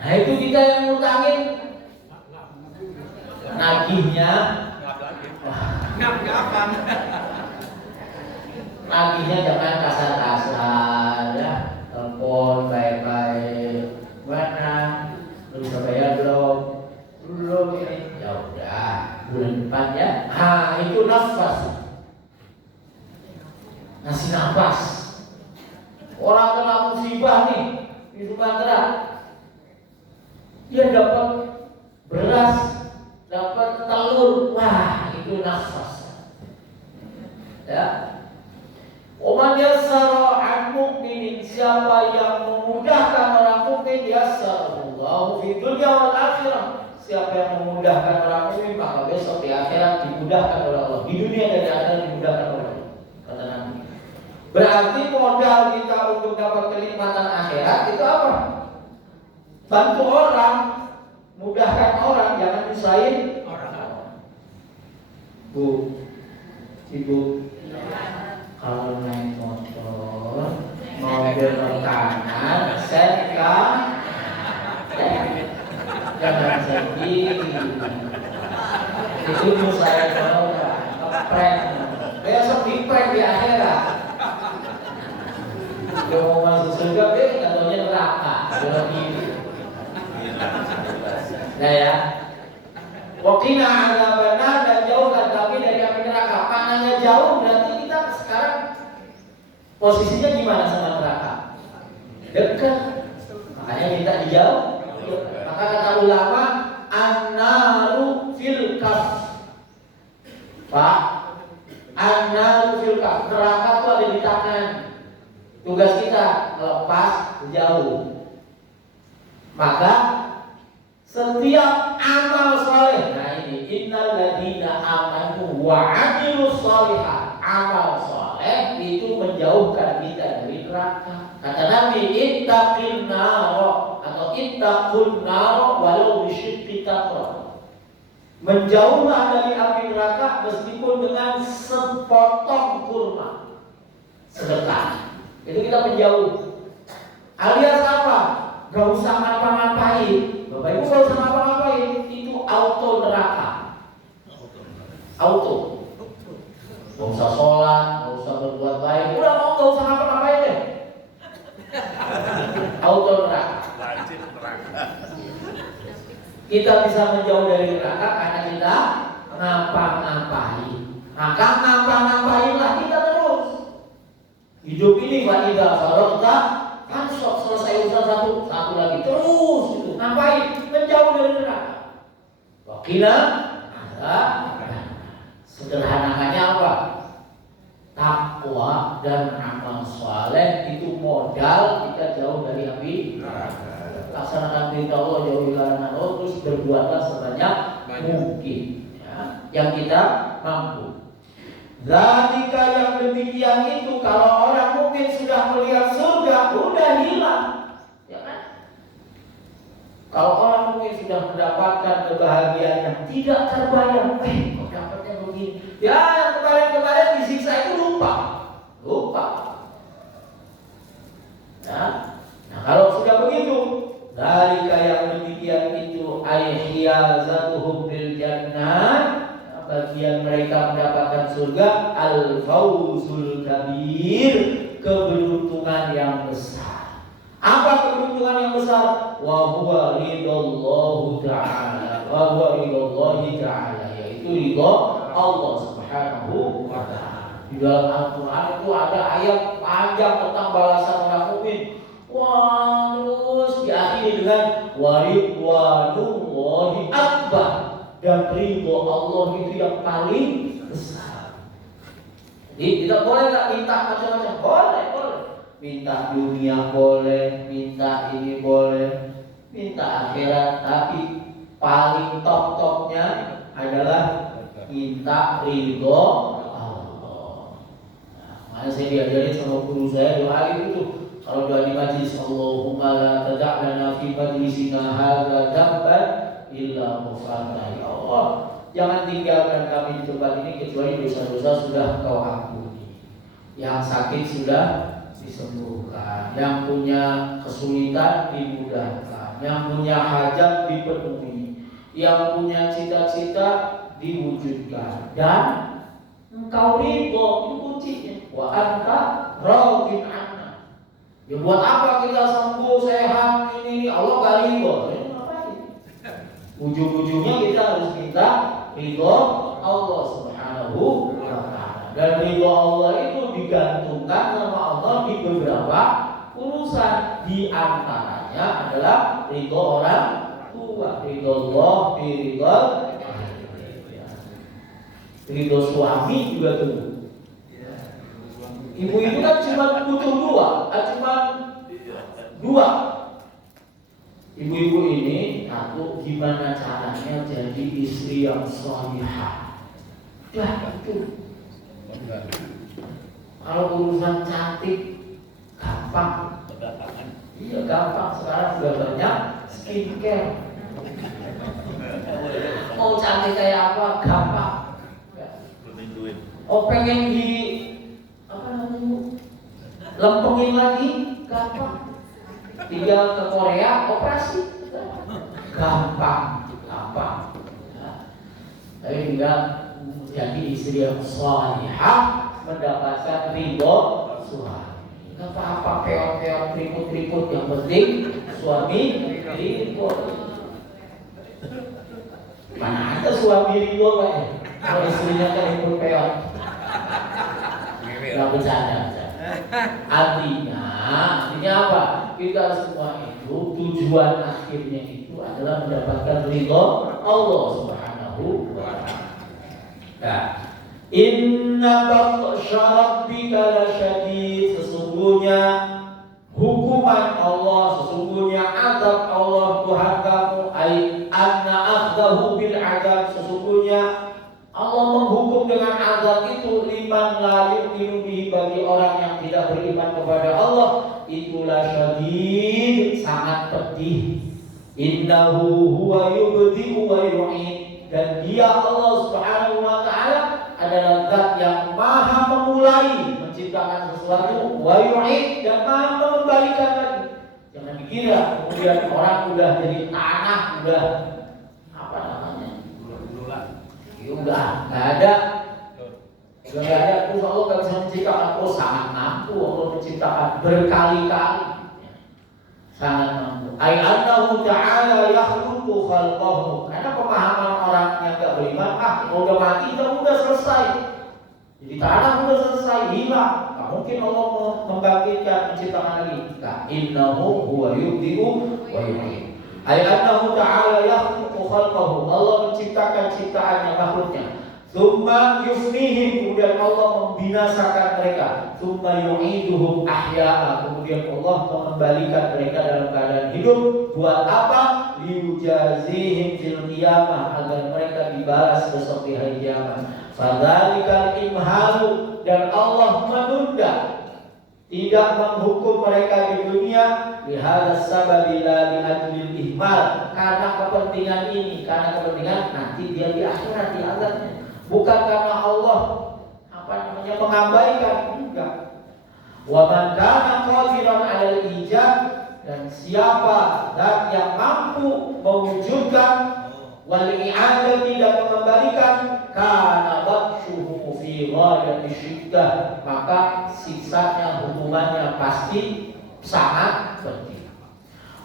Nah itu kita yang ngutangin, nagihnya, ngap-ngapan. Nagihnya jangan kasar-kasar ya, telepon baik-baik, mana, belum bayar belum ini, ya udah bulan depan ya. Itu nafas, ngasih nafas. Orang kena musibah nih di Sumatera, dia dapat beras, dapat telur, wah itu nafas. Ya. Oman yassara an mu'minin, siapa yang memudahkan orang mukmin yassarallahu fid dunya wal akhirah. Siapa yang memudahkan orang mukmin maka besok di akhirat dimudahkan oleh Allah. Di dunia dan di akhirat dimudahkan oleh Allah. Kata Nabi. Berarti modal kita untuk dapat kenikmatan akhirat itu apa? Bantu orang, mudahkan orang, jangan nyusahin orang. Bu, Ibu, kalau naik motor, mobil kanan, setka, jangan sedih. Itu nyusahin orang, keprank. Besok diprank di akhirat. Dia mau masuk surga, katanya neraka. Nah ya, wakina adzabannar, dan jauhkan kami dari api neraka. Maknanya jauh berarti kita sekarang posisinya gimana sama neraka? Dekat. Makanya minta dijauh. Maka kata ulama, an-naru fil kaf. Pak, an-naru fil kaf. Neraka itu ada di tangan. Tugas kita melepas jauh. Maka setiap amal saleh, nah ini innal ladzina amanu wa 'amilus shalihat, amal saleh itu menjauhkan kita dari neraka. Kata Nabi, ittaqin nar atau ittaqun nar walau bisyiqqi tamrah. Menjauhlah dari api neraka meskipun dengan sepotong kurma. Sedekah. Itu kita menjauh. Alias apa? Gak usah ngapa-ngapain. Bapak Ibu gak usah ngapa-ngapain. Itu auto neraka. Auto. Gak usah sholat, gak usah berbuat baik. Udah mau gak usah ngapa-ngapain deh. Auto neraka. Wajib neraka. Kita bisa menjauh dari neraka karena kita ngapa-ngapain. Maka ngapa-ngapainlah kita terus. Hidup ini wa idza faragta kan selesai urusan satu lagi terus gitu. Ngapain? Menjauh dari neraka. Wakila ada sederhananya apa? Takwa dan amal saleh itu modal kita jauh dari api neraka. Laksanakan perintah Allah, jauhi larangan Allah, terus berbuatlah sebanyak mungkin ya, yang kita mampu. Zalika yang demikian itu kalau orang mukmin sudah melihat surga udah hilang, ya kan? Kalau orang mukmin sudah mendapatkan kebahagiaan yang tidak terbayang, kok dapatnya begini? Ya yang kemarin disiksa itu lupa. Ya. Nah kalau sudah begitu, zalika yang demikian itu ayyazatuhum bil jannah. Bagian mereka mendapatkan surga al-fawzul kabir, keberuntungan yang besar. Apa keberuntungan yang besar? Wa huwa ridallahu ta'ala, wa huwa ridallahi ta'ala, yaitu ridha Allah Subhanahu wa ta'ala. Di dalam Al-Qur'an itu ada ayat panjang tentang balasan orang mukmin. Wah, terus diakhiri dengan wa ridwanullahi akbar, dan ridho Allah itu yang paling besar. Jadi tidak boleh nggak minta macam-macam, boleh. Minta dunia boleh, minta ini boleh, minta akhirat, tapi paling top-topnya adalah minta ridho Allah. Nah, makanya saya diajarin sama guru saya 2 hari itu, Kalau doa di majlis, Allahumma la tada'lana fi majlisina hadza dzamban illa ghufrana. Ya Allah, jangan tinggalkan kami di tempat ini kecuali dosa-dosa sudah Kau ampuni. Yang sakit sudah disembuhkan, yang punya kesulitan dimudahkan, yang punya hajat dipenuhi, yang punya cita-cita diwujudkan, dan Engkau ridho. Itu kuncinya. Wa anta radin anna. Ya buat apa kita sembuh, sehat, ini Allah gak ridho? Ujung-ujungnya kita harus minta ridho Allah Subhanahu wa ta'ala. Dan ridho Allah itu digantungkan sama Allah di beberapa urusan. Di antaranya adalah ridho orang tua. Ridho Allah, ridho ridho suami juga tuh. Ibu itu kan cuma butuh dua. Ibu-ibu ini, satu, gimana caranya jadi istri yang shalihah. Dah itu. Kalau urusan cantik gampang. Iya gampang, sekarang sudah banyak skincare. Mau cantik kayak apa gampang. Oh pengen di lempengin lagi gampang, tinggal ke Korea operasi gampang. Tapi tinggal jadi istri yang shalihah, mendapatkan ridho suami. Gak apa-apa peot-peot, keriput-keriput, yang penting suami ridho. Mana ada suami ridho Pak? Kalau istrinya keriput peot. Gak bercanda. Artinya apa? Kita semua itu tujuan akhirnya itu adalah mendapatkan ridho Allah Subhanahu wa ta'ala. Nah, inna batsha rabbika lasyadid. Sesungguhnya hukuman Allah, sesungguhnya azab Allah Tuhan kamu, ai anna akhdahu bil azab. Sesungguhnya Allah menghukum dengan azab itu liman la yu'minu bihi, bagi orang yang tidak beriman kepada Allah. Itulah syadid, sangat pedih. Innahu huwa yubdi'u wa yu'id. Dan Dia Allah Subhanahu wa ta'ala adalah zat yang maha memulai menciptakan sesuatu, wa yu'id, dan maha mengembalikan lagi. Jangan dikira kemudian orang udah jadi tanah, udah apa namanya? Udah nggak ada. Terus Allah nggak bisa menciptakan. Oh sangat mampu Allah menciptakan berkali-kali. Sangat mampu. Ai annahu ta'ala yakhluqu khalqahu. Karena pemahaman orang yang nggak beriman, udah mati udah selesai. Jadi tanah udah selesai, hilang. Nggak mungkin Allah membangkitkan, menciptakan lagi. Innahu huwa yubdi'u wa yu'id. Ai annahu ta'ala yakhluqu khalqahu. Allah menciptakan ciptaannya, makhluknya. Tsumma yufnihim, kemudian Allah membinasakan mereka. Tsumma yu'iduhum ahya'a, kemudian Allah mengembalikan mereka dalam keadaan hidup. Buat apa? Liyujazihim fil qiyamah, agar mereka dibalas besok di hari kiamat. Fadzalikal imhalu, dan Allah menunda, tidak menghukum mereka di dunia. Lihadas sababila li'adlil ihmal, karena kepentingan ini, karena kepentingan nanti dia di akhirat di azabnya. Bukan karena Allah mengabaikan, enggak. Wa man kana qadiran 'alal ijab, dan siapa zat yang mampu mewujudkan wal i'adati, tidak mengembalikan, kana batshuhu fi ghayati syiddah, maka siksanya, hukumannya pasti sangat pedih.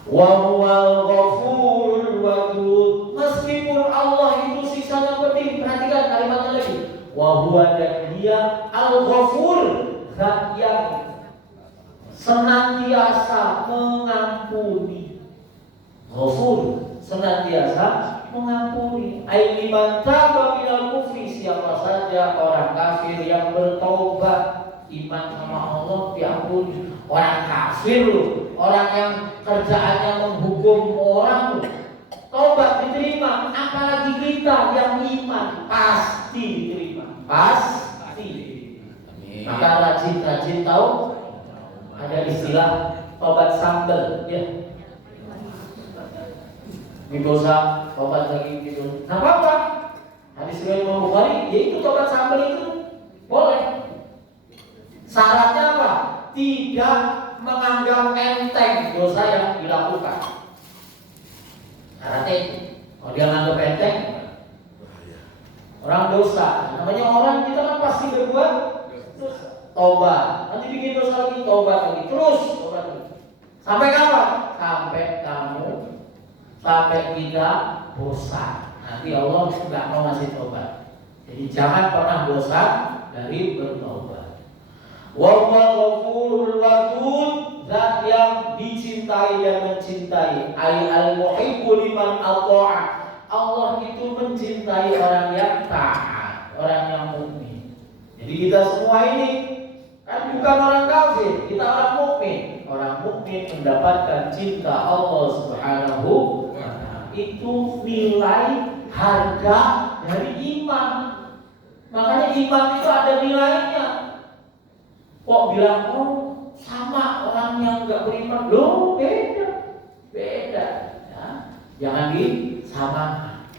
Wa huwal ghafurul wadud, meskipun Allah itu siksanya pedih, perhatikan kalimatnya lagi. Wa huwa, dan Dia al-ghafur, zat yang senantiasa mengampuni. Ghafur, senantiasa mengampuni. Ai liman taba minal kufri, siapa saja orang kafir yang bertaubat, iman sama Allah diampuni. Orang kafir loh, orang yang kerjaannya menghukum orang loh, taubat diterima. Apalagi kita yang iman, pasti diterima, pasti. Maka rajin-rajin tahu, ada istilah tobat sambel, ya. Ini dosa, tobat lagi gitu. Nah apa? Hadis riwayat Imam Bukhari, yaitu tobat sambel itu boleh. Syaratnya apa? Tidak menganggap enteng dosa yang dilakukan. Syaratnya itu. Kalau dia menganggap enteng, orang dosa. Namanya orang kita kan pasti berbuat dosa. Tobat. Nanti bikin dosa lagi, tobat lagi, terus tobat lagi. Sampai kapan? Sampai kita bosan. Nanti Allah nggak mau ngasih tobat. Jadi jangan pernah bosan dari bertobat. Wallahu ghafurur wadud, zat yang dicintai dan mencintai. Al-muhibbu liman ata'a. Allah itu mencintai orang yang taat, orang yang mukmin. Jadi kita semua ini kan bukan orang kafir, kita orang mukmin. Orang mukmin mendapatkan cinta Allah Subhanahu wa ta'ala. Itu nilai harga dari iman. Makanya iman itu ada nilainya. Kok bilang sama orang yang enggak beriman? Loh, beda. Ya. Jangan disamakan.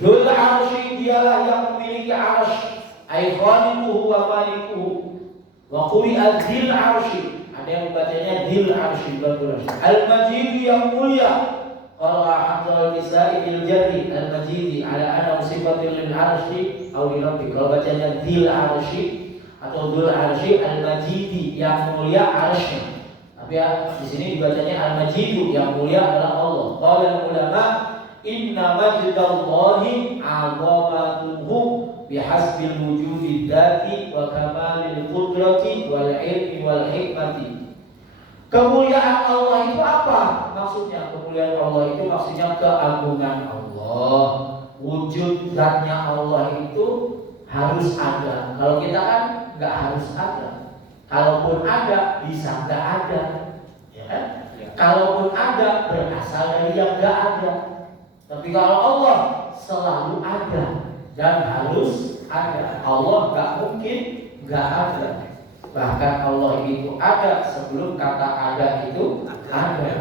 Dzul arsy dialah yang memiliki arsy. Ai khaliquhu wa malikuhu. Wa quri'a dzil arsy. Ada yang membacanya dzil arsy bagus. Al-Majid yang mulia. Qala Hamzah al-Kisai bil jarri al-Majid ala anna sifatul lil arsy aw li rabbi. Kalau bacanya dzil arsy atau dzul arsy al-Majid yang mulia arsy. Tapi ya di sini dibacanya al-Majid yang mulia adalah Allah. Qala ulama inna majdallahi 'azamatuhu bihasbil wujudi dzati wa kamalil qudrati wal ilmi wal hikmati. Kemuliaan Allah itu apa? Maksudnya kemuliaan Allah itu maksudnya keagungan Allah. Wujud zatnya Allah itu harus ada. Kalau kita kan nggak harus ada. Kalaupun ada bisa nggak ada, ya kan? Kalaupun ada berasal dari yang nggak ada. Tapi kalau Allah selalu ada dan harus ada. Allah nggak mungkin nggak ada. Bahkan Allah itu ada sebelum kata ada itu ada.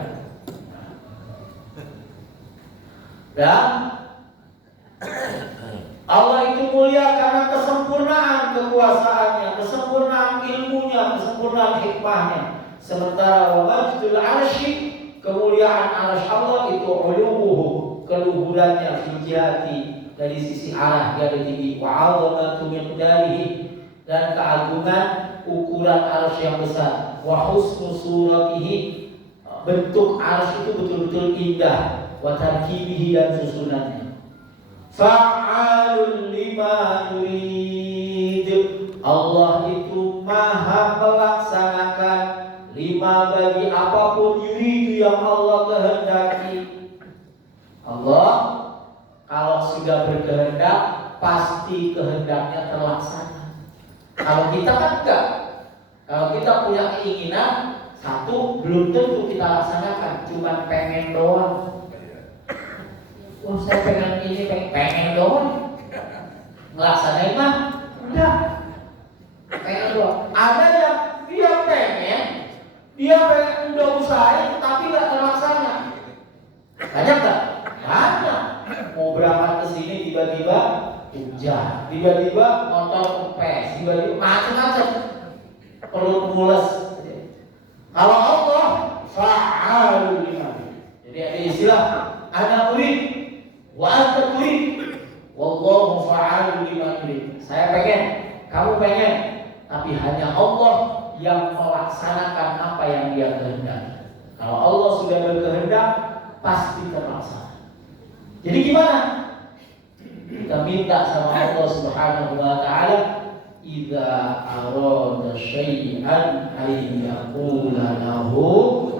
Dan Allah itu mulia karena kesempurnaan kekuasaannya, kesempurnaan ilmunya, kesempurnaan hikmahnya. Sementara wa majdul arsy, kemuliaan arsy Allah itu uluhu, keluhurannya fil jihati, dari sisi arah dia ada tinggi. Wa 'azamatu miqdarihi, dan keagungan ukuran arsy yang besar. Wa husnu suratihi, bentuk arsy itu betul-betul indah. Wa tarkibihi, dan susunannya. Fa'alun lima yurid, Allah itu maha melaksanakan lima bagi apapun yurid yang Allah kehendaki. Allah kalau sudah berkehendak pasti kehendaknya terlaksana. Kalau kita kan enggak. Kalau kita punya keinginan satu, belum tentu kita laksanakan, cuma pengen doang. Saya pengen ini, pengen doang. Ngelaksanain mah enggak. Pengen doang. Ada yang dia pengen udah usahain tapi enggak terlaksana. Banyak enggak? Banyak. Mau berangkat ke sini tiba-tiba hujan, tiba-tiba motor kempes, tiba-tiba macam-macam. Perut mules. Kalau Allah fa'alul lima. Jadi ada istilah ana urid wa anta turid, wallahu fa'alul lima yurid. Saya pengen, kamu pengen, tapi hanya Allah yang melaksanakan apa yang Dia kehendaki. Kalau Allah sudah berkehendak, pasti terlaksana. Jadi gimana? Kita minta sama Allah Subhanahu wa ta'ala, idza arada syai'an ay yaqula lahu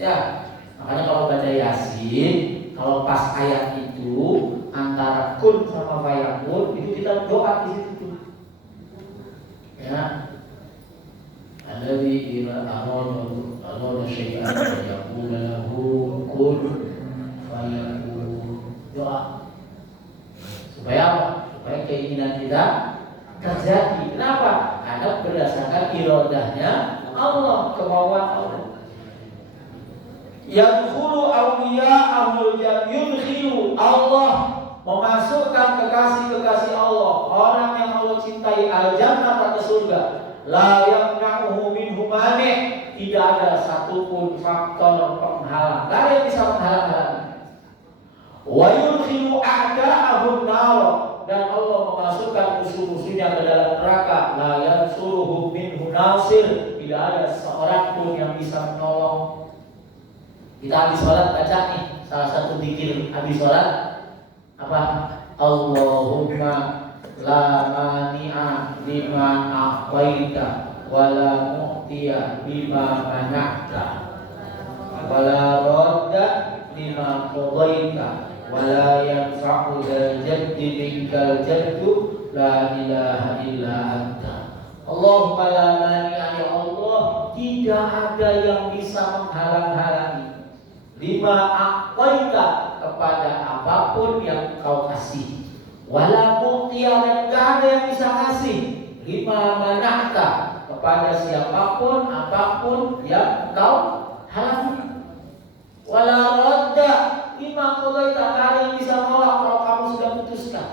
ya. Makanya kalau baca Yasin, kalau pas ayat itu antara kun sama fayakun, itu kita doa di situ. Ya. Alladzi idza arada syai'an yaqula lahu kun fayakun. Doa. Supaya apa? Supaya keinginan kita terjadi. Kenapa? Ada jahat berdasarkan iradahnya Allah, kemauan Allah. Yadkhulu awliya'ahul jannah, yudkhilu, Allah memasukkan kekasih-kekasih Allah, orang yang Allah cintai, al-jannah, ke surga. La yamna'uhu minhu mani', tidak ada satupun faktor penghalang, tidak ada yang bisa menghalang-halangi. Wa yudkhilu a'da'ahun nar, dan Allah memasukkan musuh-musuhnya ke dalam neraka. La yansuruhum minhu nasir, tidak ada seorang pun yang bisa menolong. Kita habis sholat baca nih salah satu zikir habis sholat apa? Allahumma la mani'a lima a'taita wa la mu'tiya lima mana'ta wa la radda lima qadaita wa la yanfa'u dzal jaddi minkal jaddu la ilaha illa anta. Allahumma la mani'a, ya Allah, tidak ada yang bisa menghalang-halangi lima a'taita, kepada apapun yang kau kasih, wala mu'tiya, dan tidak ada yang bisa kasih, lima mana'ta, kepada siapapun apapun yang kau halangi, wala radda lima qadaita, tidak ada yang bisa menolak kalau kamu sudah putuskan,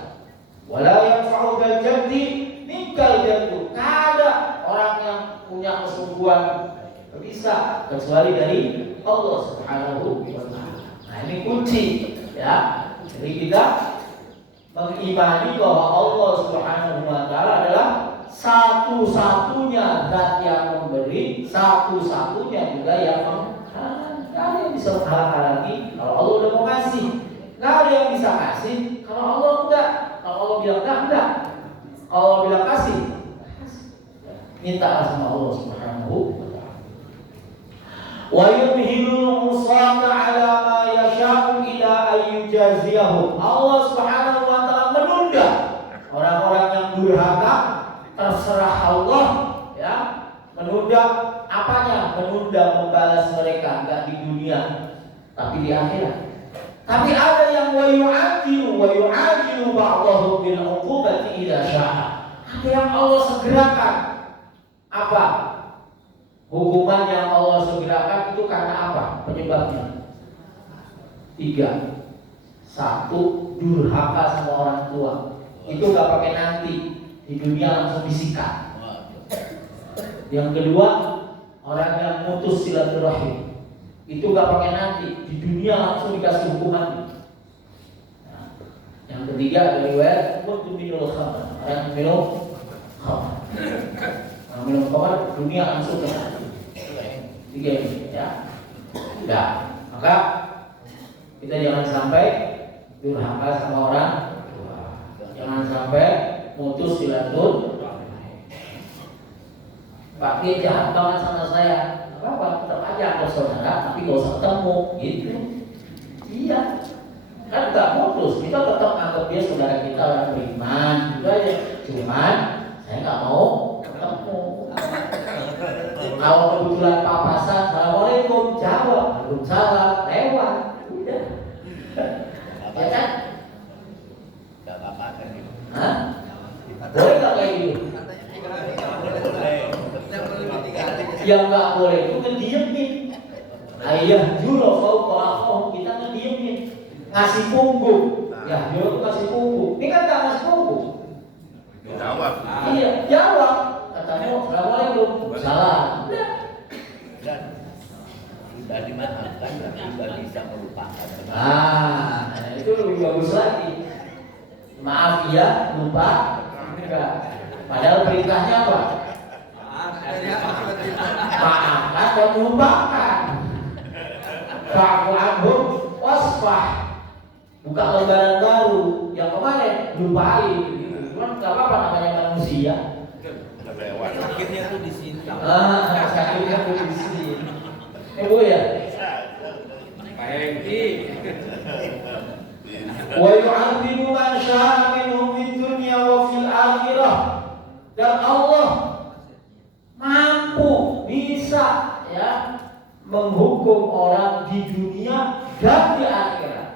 wala yanfa'u dzal jaddi minkal jaddu, tidak ada orang yang punya kesungguhan bisa kecuali dari Allah Subhanahu wa ta'ala. Nah, ini kunci ya. Jadi kita mengimani bahwa Allah Subhanahu wa ta'ala adalah satu-satunya zat yang memberi, satu-satunya juga yang menghalangi. Tidak ada yang bisa menghalangi kalau Allah udah mau kasih. Tidak ada yang bisa kasih kalau Allah enggak. Kalau Allah bilang enggak. Kalau Allah bilang kasih. Minta sama Allah Subhanahu wa ta'ala. Wa yumhilul musata ala ma yasha'u ila ayyujaziyahum. Allah Subhanahu wa ta'ala menunda orang-orang yang durhaka, terserah Allah ya, menunda apanya? Menunda membalas mereka, enggak di dunia tapi di akhirat. Tapi ada yang wa yu'ajilu ba'dahu bil 'uqubati idza sya'a. Ada yang Allah segerakan. Apa? Hukuman yang Allah segerakan itu karena apa? Penyebabnya 3. 1, durhaka sama orang tua. Itu gak pakai nanti, di dunia langsung disikat. Yang kedua, orang yang mutus silaturahim. Itu gak pakai nanti, di dunia langsung dikasih hukuman. Nah, yang ketiga dari riwayat minul khamr, orang yang minum khamr. Orang minum khamr dunia langsung ke 3 ini ya. Nah, maka kita jangan sampai durhaka sama orang tua. Jangan sampai mutus silaturahim. Pak, dia jahat banget sama saya. Apa? Tetap aja ke saudara, tapi gak usah ketemu, gitu. Iya, kan gak mutus. Kita tetap anggap dia saudara kita, orang beriman, gitu aja. Cuman saya gak mau ketemu. Kalau kebetulan papasan, assalamualaikum, jawab, waalaikumsalam, lewat, udah. Ya kan? Gak apa-apa kan gitu. Hah? Boleh gak kayak gitu? Yang nggak boleh itu ngediemin. Ayah julo kau kita ngediemin, ngasih punggung. Ya julo tuh ngasih punggung. Ini kan nggak ngasih punggung. Jawab. Iya jawab. Katanya assalamualaikum. Salam. Dan sudah dimaafkan tapi sudah bisa melupakan. Itu lebih bagus lagi. Maaf ya, lupa. Enggak. Padahal perintahnya apa? Maafkan dan lupakan. Fa'fu anhum wasfah. Buka lembaran baru. Yang kemarin lupain. Cuman nggak apa-apa, namanya manusia. Sakitnya tuh di sini. Sakitnya tuh di sini. Bu ya. Pak Hengki. Wa yu'adzibu man syaa minhum fid dunya wa fil akhirah. Dan Allah mampu bisa ya menghukum orang di dunia dan di akhirat.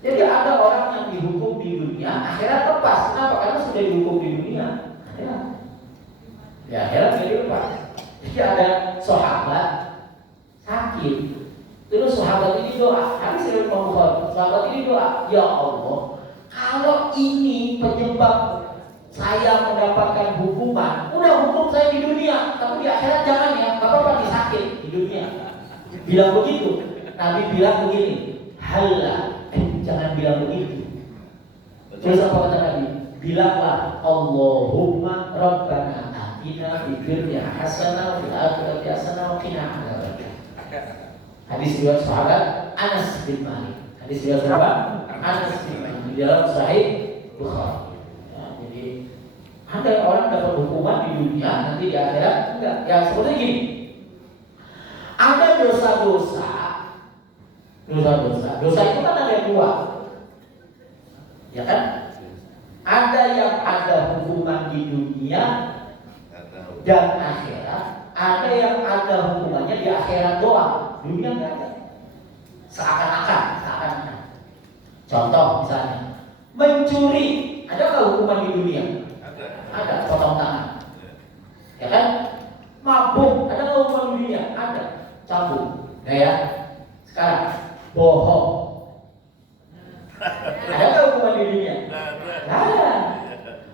Jadi ada orang yang dihukum di dunia, akhirat lepas. Kenapa? Karena sudah dihukum di dunia. Ya. sahabat ini doa, hadis riwayat Imam Bukhari. Sahabat ini doa, ya Allah, kalau ini penyebab saya mendapatkan hukuman, udah hukum saya di dunia, tapi di akhirat jangan ya, gak apa-apa disakit di dunia. Bilang begitu, Nabi bilang begini, halah, jangan bilang begitu. Terus apa kata Nabi? Bilanglah, Allahumma Rabbana atina fid dunya hasanah wa fil akhirati hasanah wa qina adzabannar. Hadis riwayat sahabat Anas bin Malik. Hadis riwayat sahabat Anas bin Malik di dalam Sahih Bukhari. Ya, jadi ada orang dapat hukuman di dunia, nanti di akhirat enggak. Ya seperti gini. Ada dosa-dosa. Dosa itu kan ada dua. Ya kan? Ada yang ada hukuman di dunia dan akhirat, ada yang ada hukumannya di akhirat doang, dunia nggak ada. Seakan-akan. Contoh misalnya, mencuri, adakah hukuman di dunia? Ada, potong tangan. Ya kan? Mabuk, adakah hukuman di dunia? Ada, cambuk. Ya. Sekarang, bohong. Adakah hukuman di dunia? Ada.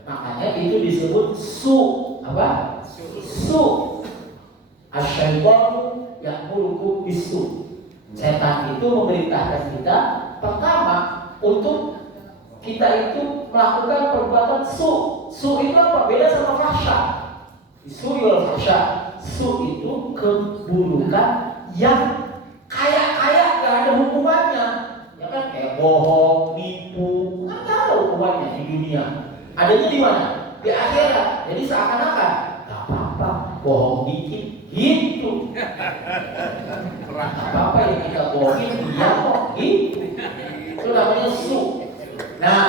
Makanya itu disebut su. Apa? Su. Asy-syaitanu ya'murukum bis-su. Setan itu memerintahkan kita pertama untuk kita itu melakukan perbuatan su. Su itu apa? Beda sama fahsya. Su wal fahsya. Su itu keburukan yang kaya-kaya gak ada hukumannya. Ya kan kayak bohong, nipu, nggak ada hukumannya di dunia. Adanya di mana? Di akhirat. Jadi seakan-akan nggak apa-apa, bohong dikit, gitu. Nggak apa-apa yang kita bohongin dia kok, gitu. Itu namanya su. Nah,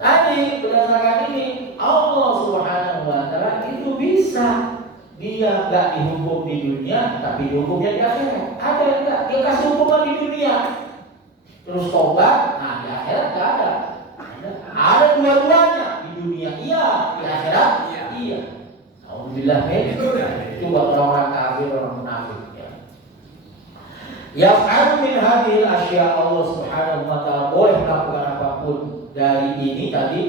tadi berdasarkan ini Allah Subhanahu Wa Taala itu bisa dia nggak dihukum di dunia, tapi dihukumnya di akhirat. Ada yang nggak? Dia kasih hukuman di dunia. Terus tobat, nah di akhirat nggak ada. Ada dua-duanya, di dunia iya, di akhirat iya. Alhamdulillah, itu buat orang kafir, orang munafik ya. Yaf'al min hadhil asya, Allah Subhanahu wa taala boleh melakukan apapun dari ini tadi.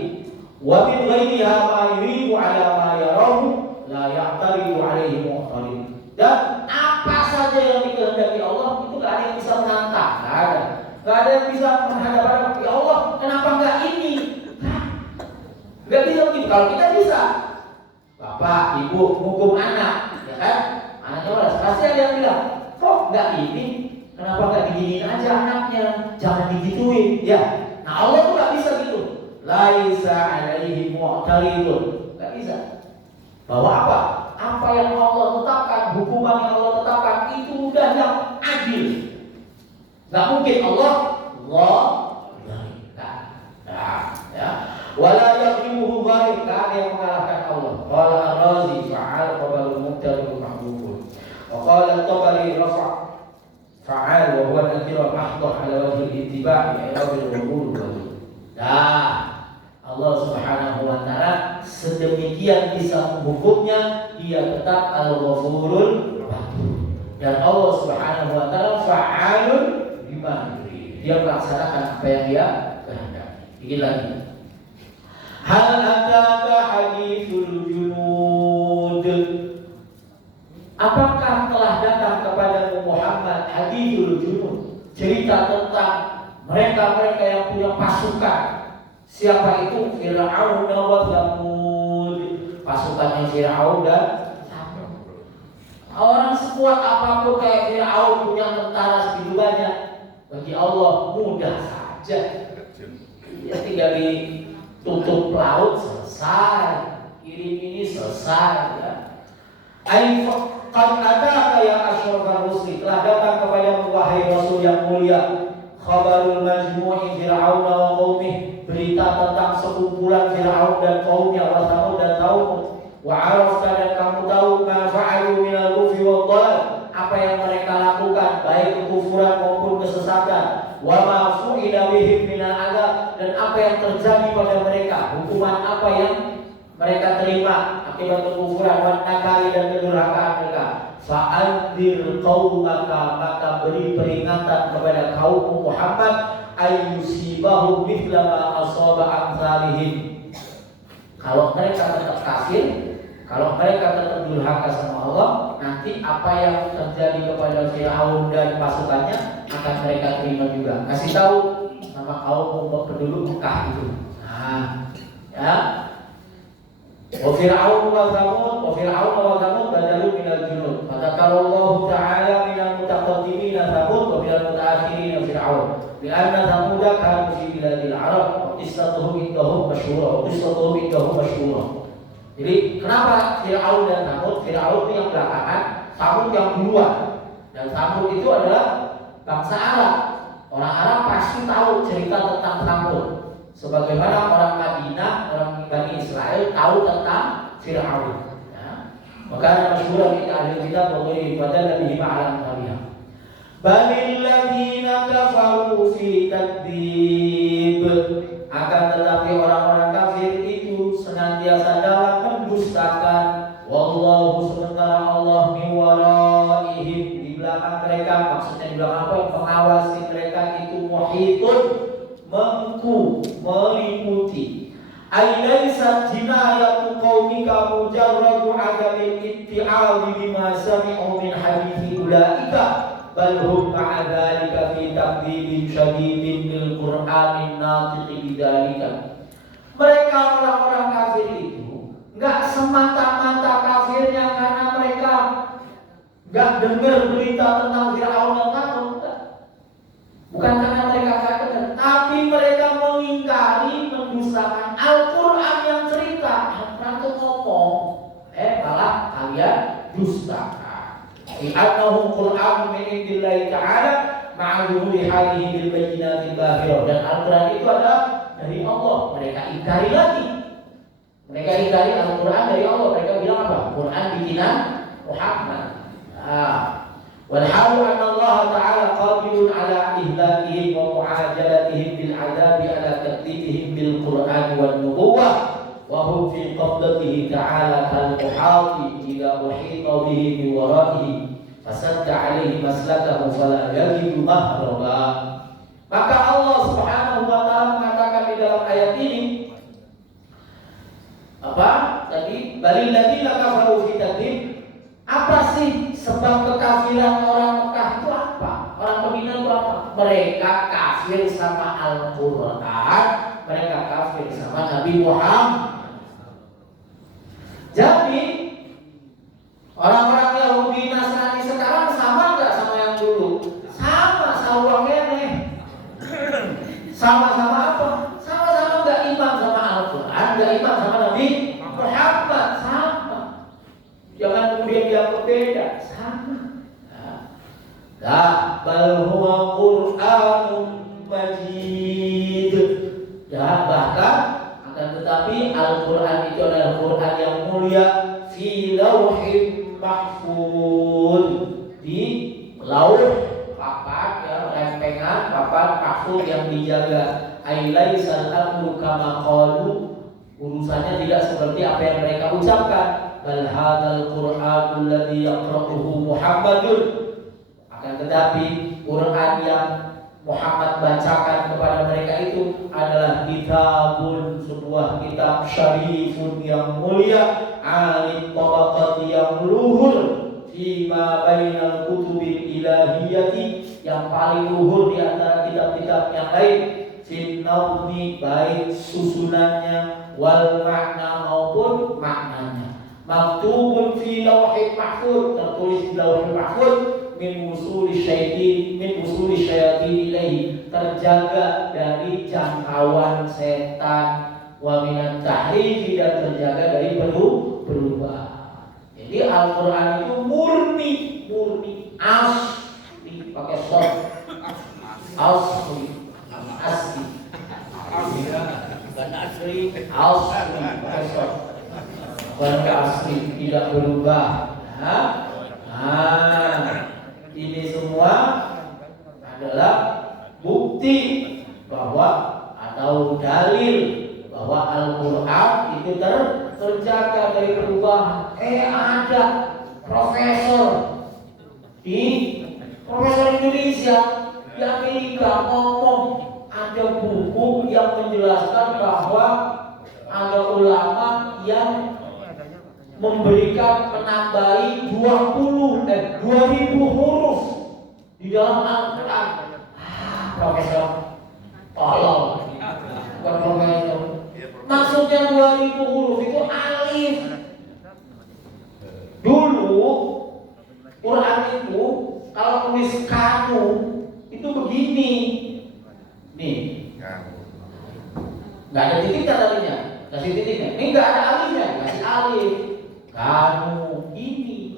Wa min ghairiha ma yuridu ala ma yarahu la ya'taridu alaihi mu'tarid. Dan apa saja yang dikehendaki Allah itu nggak ada yang bisa menantang, nggak ada. Gak ada yang bisa menghadap ya Allah, kenapa enggak ini? Enggak bisa begitu. Kalau kita bisa, bapak, ibu, hukum anak, ya kan? Anaknya waras, pasti ada yang bilang, kok enggak ini? Kenapa enggak diginiin aja anaknya? Jangan digituin, ya. Nah Allah tuh enggak bisa gitu. Laisa alaihi mu'taridun. Enggak bisa. Bahwa apa? Apa yang Allah tetapkan, hukuman yang Allah tetapkan itu udah yang adil. Gak mungkin Allah ya. Wala yaqimuhu ghaib, gak ada yang mengalahkan Allah. Qala ar-Razi fa'al qabalul muqtadir mahbubun. Wa qala at-Tabari rafa' fa'al wa huwa an-nakira mahdhah ala wajhi al-ittiba' ila al-umur. Nah, Allah Subhanahu wa taala sedemikian bisa menghukumnya, dia tetap al-Ghafurul Rahim. Dan Allah Subhanahu wa taala fa'alun dia melaksanakan apa yang dia kehendaki. Begini lagi. Hal ataka hadithul junud. Apakah telah datang kepada Muhammad hadithul junud, cerita tentang mereka-mereka yang punya pasukan. Siapa itu? Fir'aun wa Tsamud. Pasukannya Fir'aun dan Tsamud. Orang sekuat apapun kayak Fir'aun punya tentara segitu banyak, bagi Allah mudah saja. Ya tinggal ditutup laut selesai, kirim ini selesai ya. Qad ataka ya asyrafar rusuli, telah datang kepada wahai Rasul yang mulia, khabarul majmu'i Fir'aun wa qaumih, berita tentang sekumpulan Fir'aun dan kaumnya, wa Tsamud dan Tsamud. Wa 'arafta, dan kamu tahu ma fa'alu minal kufri wad dhalal, apa yang mereka lakukan baik kekufuran maupun kesesatan. Wa ma fu'ila bihim minal 'adzab, dan apa yang terjadi pada mereka, hukuman apa yang mereka terima akibat kekufuran, wan nakali dan kedurhakaan mereka. fa'andir qaumaka, maka beri peringatan kepada kaum Muhammad, ayyusibahum mithla ma asaba amsalihim. Kalau mereka tetap kafir, kalau mereka tetap durhaka sama Allah, nanti apa yang terjadi kepada Fir'aun dan pasukannya akan mereka terima juga. Kasih tahu sama kaum penduduk Mekah itu. Nah, ya. Wa Fir'aun wa Thamud badalu minal junud. Fadzakarallahu ta'ala minal mutaqaddimin Thamud wa minal mutaakhirin Fir'aun. Lianna Thamud kanu fi biladil Arab, qissatuhum indahum masyhurah. Jadi kenapa Fir'aun dan Thamud? Fir'aun itu yang belakangan, Thamud yang duluan. Dan Thamud itu adalah bangsa Arab. Orang Arab pasti tahu cerita tentang Thamud. Sebagaimana orang Madinah, orang Bani Israel tahu tentang Fir'aun. Ya. Maka ada masyhur di ahli kitab bahwa pada Nabi Ma'alam kalian. Balil ladzina kafaru fi takdzib. Akan tetapi orang-orang kafir itu senantiasa dalam mendustakan. Wallahu, sementara Allah min waraihim, di belakang mereka, maksudnya di belakang apa? Mengawasi mereka itu muhitun, meliputi. Ailaisat jinayatu qaumika mujarradu adamil itti'ali bima sami'u min hadithi ulaika, bal hum ma'a dzalika fi takdzibin syadidin bil Qur'anin natiqi bidzalika. Mereka orang-orang kafir itu enggak semata-mata kafirnya karena mereka enggak dengar berita tentang Fir'aun dan Thamud. Bukan karena mereka kafir, tapi mereka mengingkari, mendustakan Al-Quran yang cerita. Al-Quran itu ngomong, malah kalian dustakan. Li'annahum Qur'an min indillahi ta'ala ma'adhuri halihi bil bayyinatil bahirah. Dan Al-Quran itu adalah dari Allah. Mereka ingkari lagi. Mereka ingkari Al-Quran dari Allah. Mereka bilang apa? Quran bikinan Muhammad. Walhalu anna Allah ta'ala qadirun ala ihlakihim wa mu'ajalatihim bil adabi ala takdibihim bil Qur'an wan nubuwah wa hum fi qabdatihi ta'ala kal muhati idza uhita bihi bi wara'ihi fasadda alaihi maslakahu fala yajidu mahraba. Maka Allah Subhanahu wa ta'ala mengatakan di dalam ayat ini apa? Tadi balil ladzina kafaru fi takdzib. Apa sih sebab kekafiran orang Mekah itu apa? Orang Madinah itu apa? Mereka kafir sama Al-Quran, mereka kafir sama Nabi Muhammad. Jadi orang-orang Yahudi Nasrani sekarang sama nggak sama yang dulu? Sama kene. Sama-sama apa? Sama-sama nggak iman sama Al-Quran, nggak iman sama Nabi Muhammad. Sama. Jangan kemudian dianggap beda, sama. Nah, bal huwa Qur'anun Majid. Ya, bahkan akan tetapi Al-Quran itu adalah Quran yang mulia, fi lauhin mahfuz, di lauh papan, ya, lempengan papan mahfuz yang dijaga. Ailaisal amru kama qalu, urusannya tidak seperti apa yang mereka ucapkan. Bal hadzal Qur'anul ladzi yaqra'uhu Muhammadun. Akan tetapi Quran yang Muhammad bacakan kepada mereka itu adalah kitabun, sebuah kitab syarifun yang mulia, alim tabaqati yang luhur, fima bainal kutubil ilahiyati, yang paling luhur di antara kitab-kitab yang lain, fin naumi, baik susunannya, wal makna maupun maknanya. Maktubun fi lauhin mahfuz, tertulis di lauhin mahfuz, min usuli syayatin ilaihi, terjaga dari jangkauan setan, wa minat tahrifi, dan terjaga dari perubahan. Jadi Al-Quran itu murni asli, pakai short, asli, bukan asli, pakai short. Warga asli, tidak berubah. Ini semua adalah bukti bahwa atau dalil bahwa Al-Quran itu terjaga dari perubahan. Ada profesor di profesor Indonesia di Amerika ngomong ada buku yang menjelaskan bahwa ada ulama yang memberikan menambahi 2000 huruf di dalam Al-Quran. Profesor, tolong, bukan profesor. Maksudnya 2000 huruf itu alif. Dulu Quran itu kalau tulis kamu itu begini, nih, nggak ada titik tadinya, kasih titiknya. Ini nggak ada alifnya, kasih alif. Kamu ini,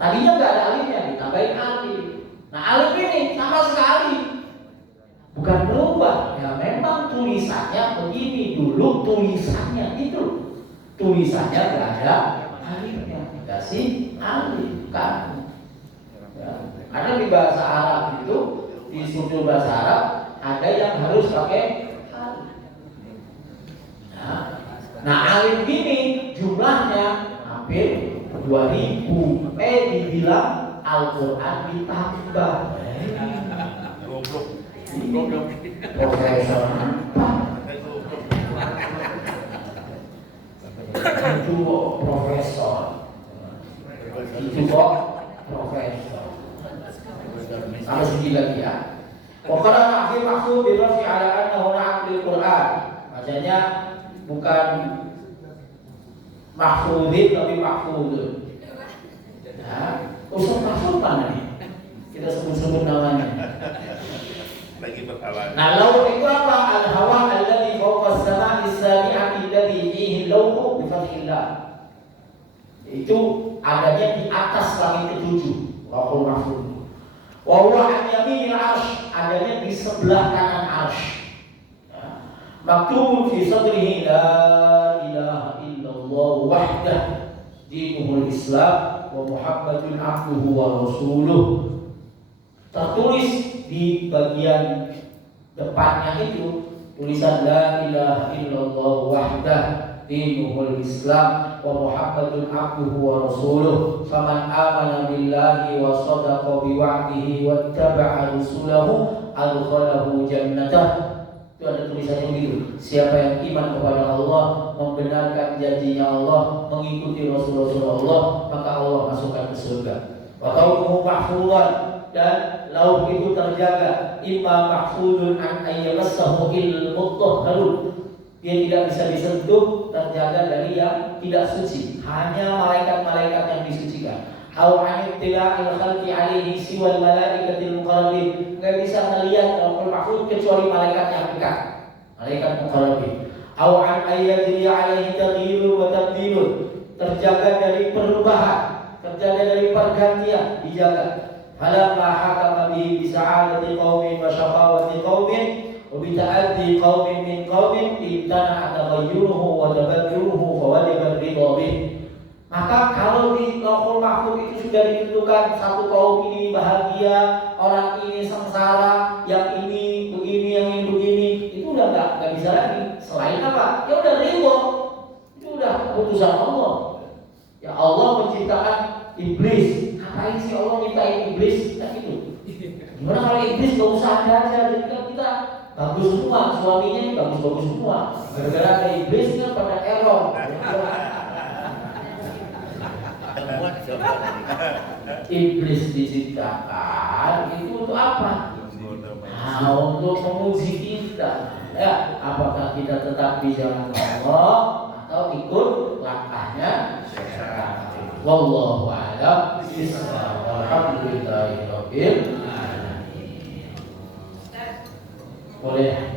tadinya nggak ada alifnya, ditambahin alif. Nah alif ini sama sekali bukan berubah, ya memang tulisannya begini dulu tulisannya itu, tulisannya nggak ada alifnya, dikasih alif kamu. Ya. Karena di bahasa Arab itu, di struktur bahasa Arab ada yang harus pakai alif. Nah alif ini jumlahnya hampir 2000. Dibilang Al-Quran ditambah. Goblok. Profesor itu profesor. Itu kok profesor. Harus sedih lagi ya. Pokoknya akhir maksud birrafi ala annahu na'aqlil Quran. Maksudnya bukan mahfudin tapi mahfudun. Nah, Ustaz Mahfud mana nih? Kita sebut-sebut namanya. Lagi berhalangan. Nah, law itu apa? Al-hawa alladhi fawqa as-sama'i as-sabi'ati alladhi fihi lawhu bi fathillah. Itu adanya di atas langit ketujuh, Lauhul Mahfuz. Wa huwa an yaminil 'arsy, adanya di sebelah kanan 'arsy. Maktubun fi sadrihi la ilaha illallah wahdah dinul Islam wa Muhammadun abduhu wa rasuluh. Tertulis di bagian depannya itu tulisan la ilaha illallah wahdah dinul Islam wa Muhammadun abduhu wa rasuluh. Faman amana billahi wa sadaqa bi wa'dihi wa taba'a rasulahu adkhalahu jannatah. Itu ada tulisannya begitu. Siapa yang iman kepada Allah, membenarkan janjinya Allah, mengikuti Rasul-Rasul Allah, maka Allah masukkan ke surga. Wa qawluhu mahfuzan, dan lauh itu terjaga. Imma mahfuzun an ayyamassahu il mutahharun. Dia tidak bisa disentuh, terjaga dari yang tidak suci. Hanya malaikat-malaikat yang disucikan. Au an ittila'il khalqi alaihi siwal malaikatil muqarrabin. Enggak bisa melihat Lauhul Mahfuz kecuali malaikat yang dekat, malaikat muqarrabin. Au an ayyadri alaihi taghyirun wa tabdilun. Terjaga dari perubahan, terjaga dari pergantian, dijaga. Falamma hakama bihi bi sa'adati qaumin wa shaqawati qaumin wa bi ta'addi qaumin min qaumin intana taghayyuruhu wa tabadduluhu fa wajaba ridha bih. Maka kalau di Lauhul Mahfuz itu sudah ditentukan satu kaum ini bahagia, orang ini sengsara, yang ini begini, yang ini begini, itu udah nggak bisa lagi. Selain apa? Ya udah ridho, itu udah keputusan Allah. Ya Allah menciptakan iblis. Ngapain sih Allah nyiptain iblis? Kan gitu. Gimana kalau iblis gak usah ada aja? Jadi kan kita bagus semua, suaminya bagus-bagus semua. Gara-gara ada iblis kan pada error. Iblis diciptakan itu untuk apa? Nah, untuk menguji kita. Ya, apakah kita tetap di jalan Allah atau ikut langkahnya syaitan? Wallahu a'lam bishawab. Alhamdulillahirabbil alamin. Boleh.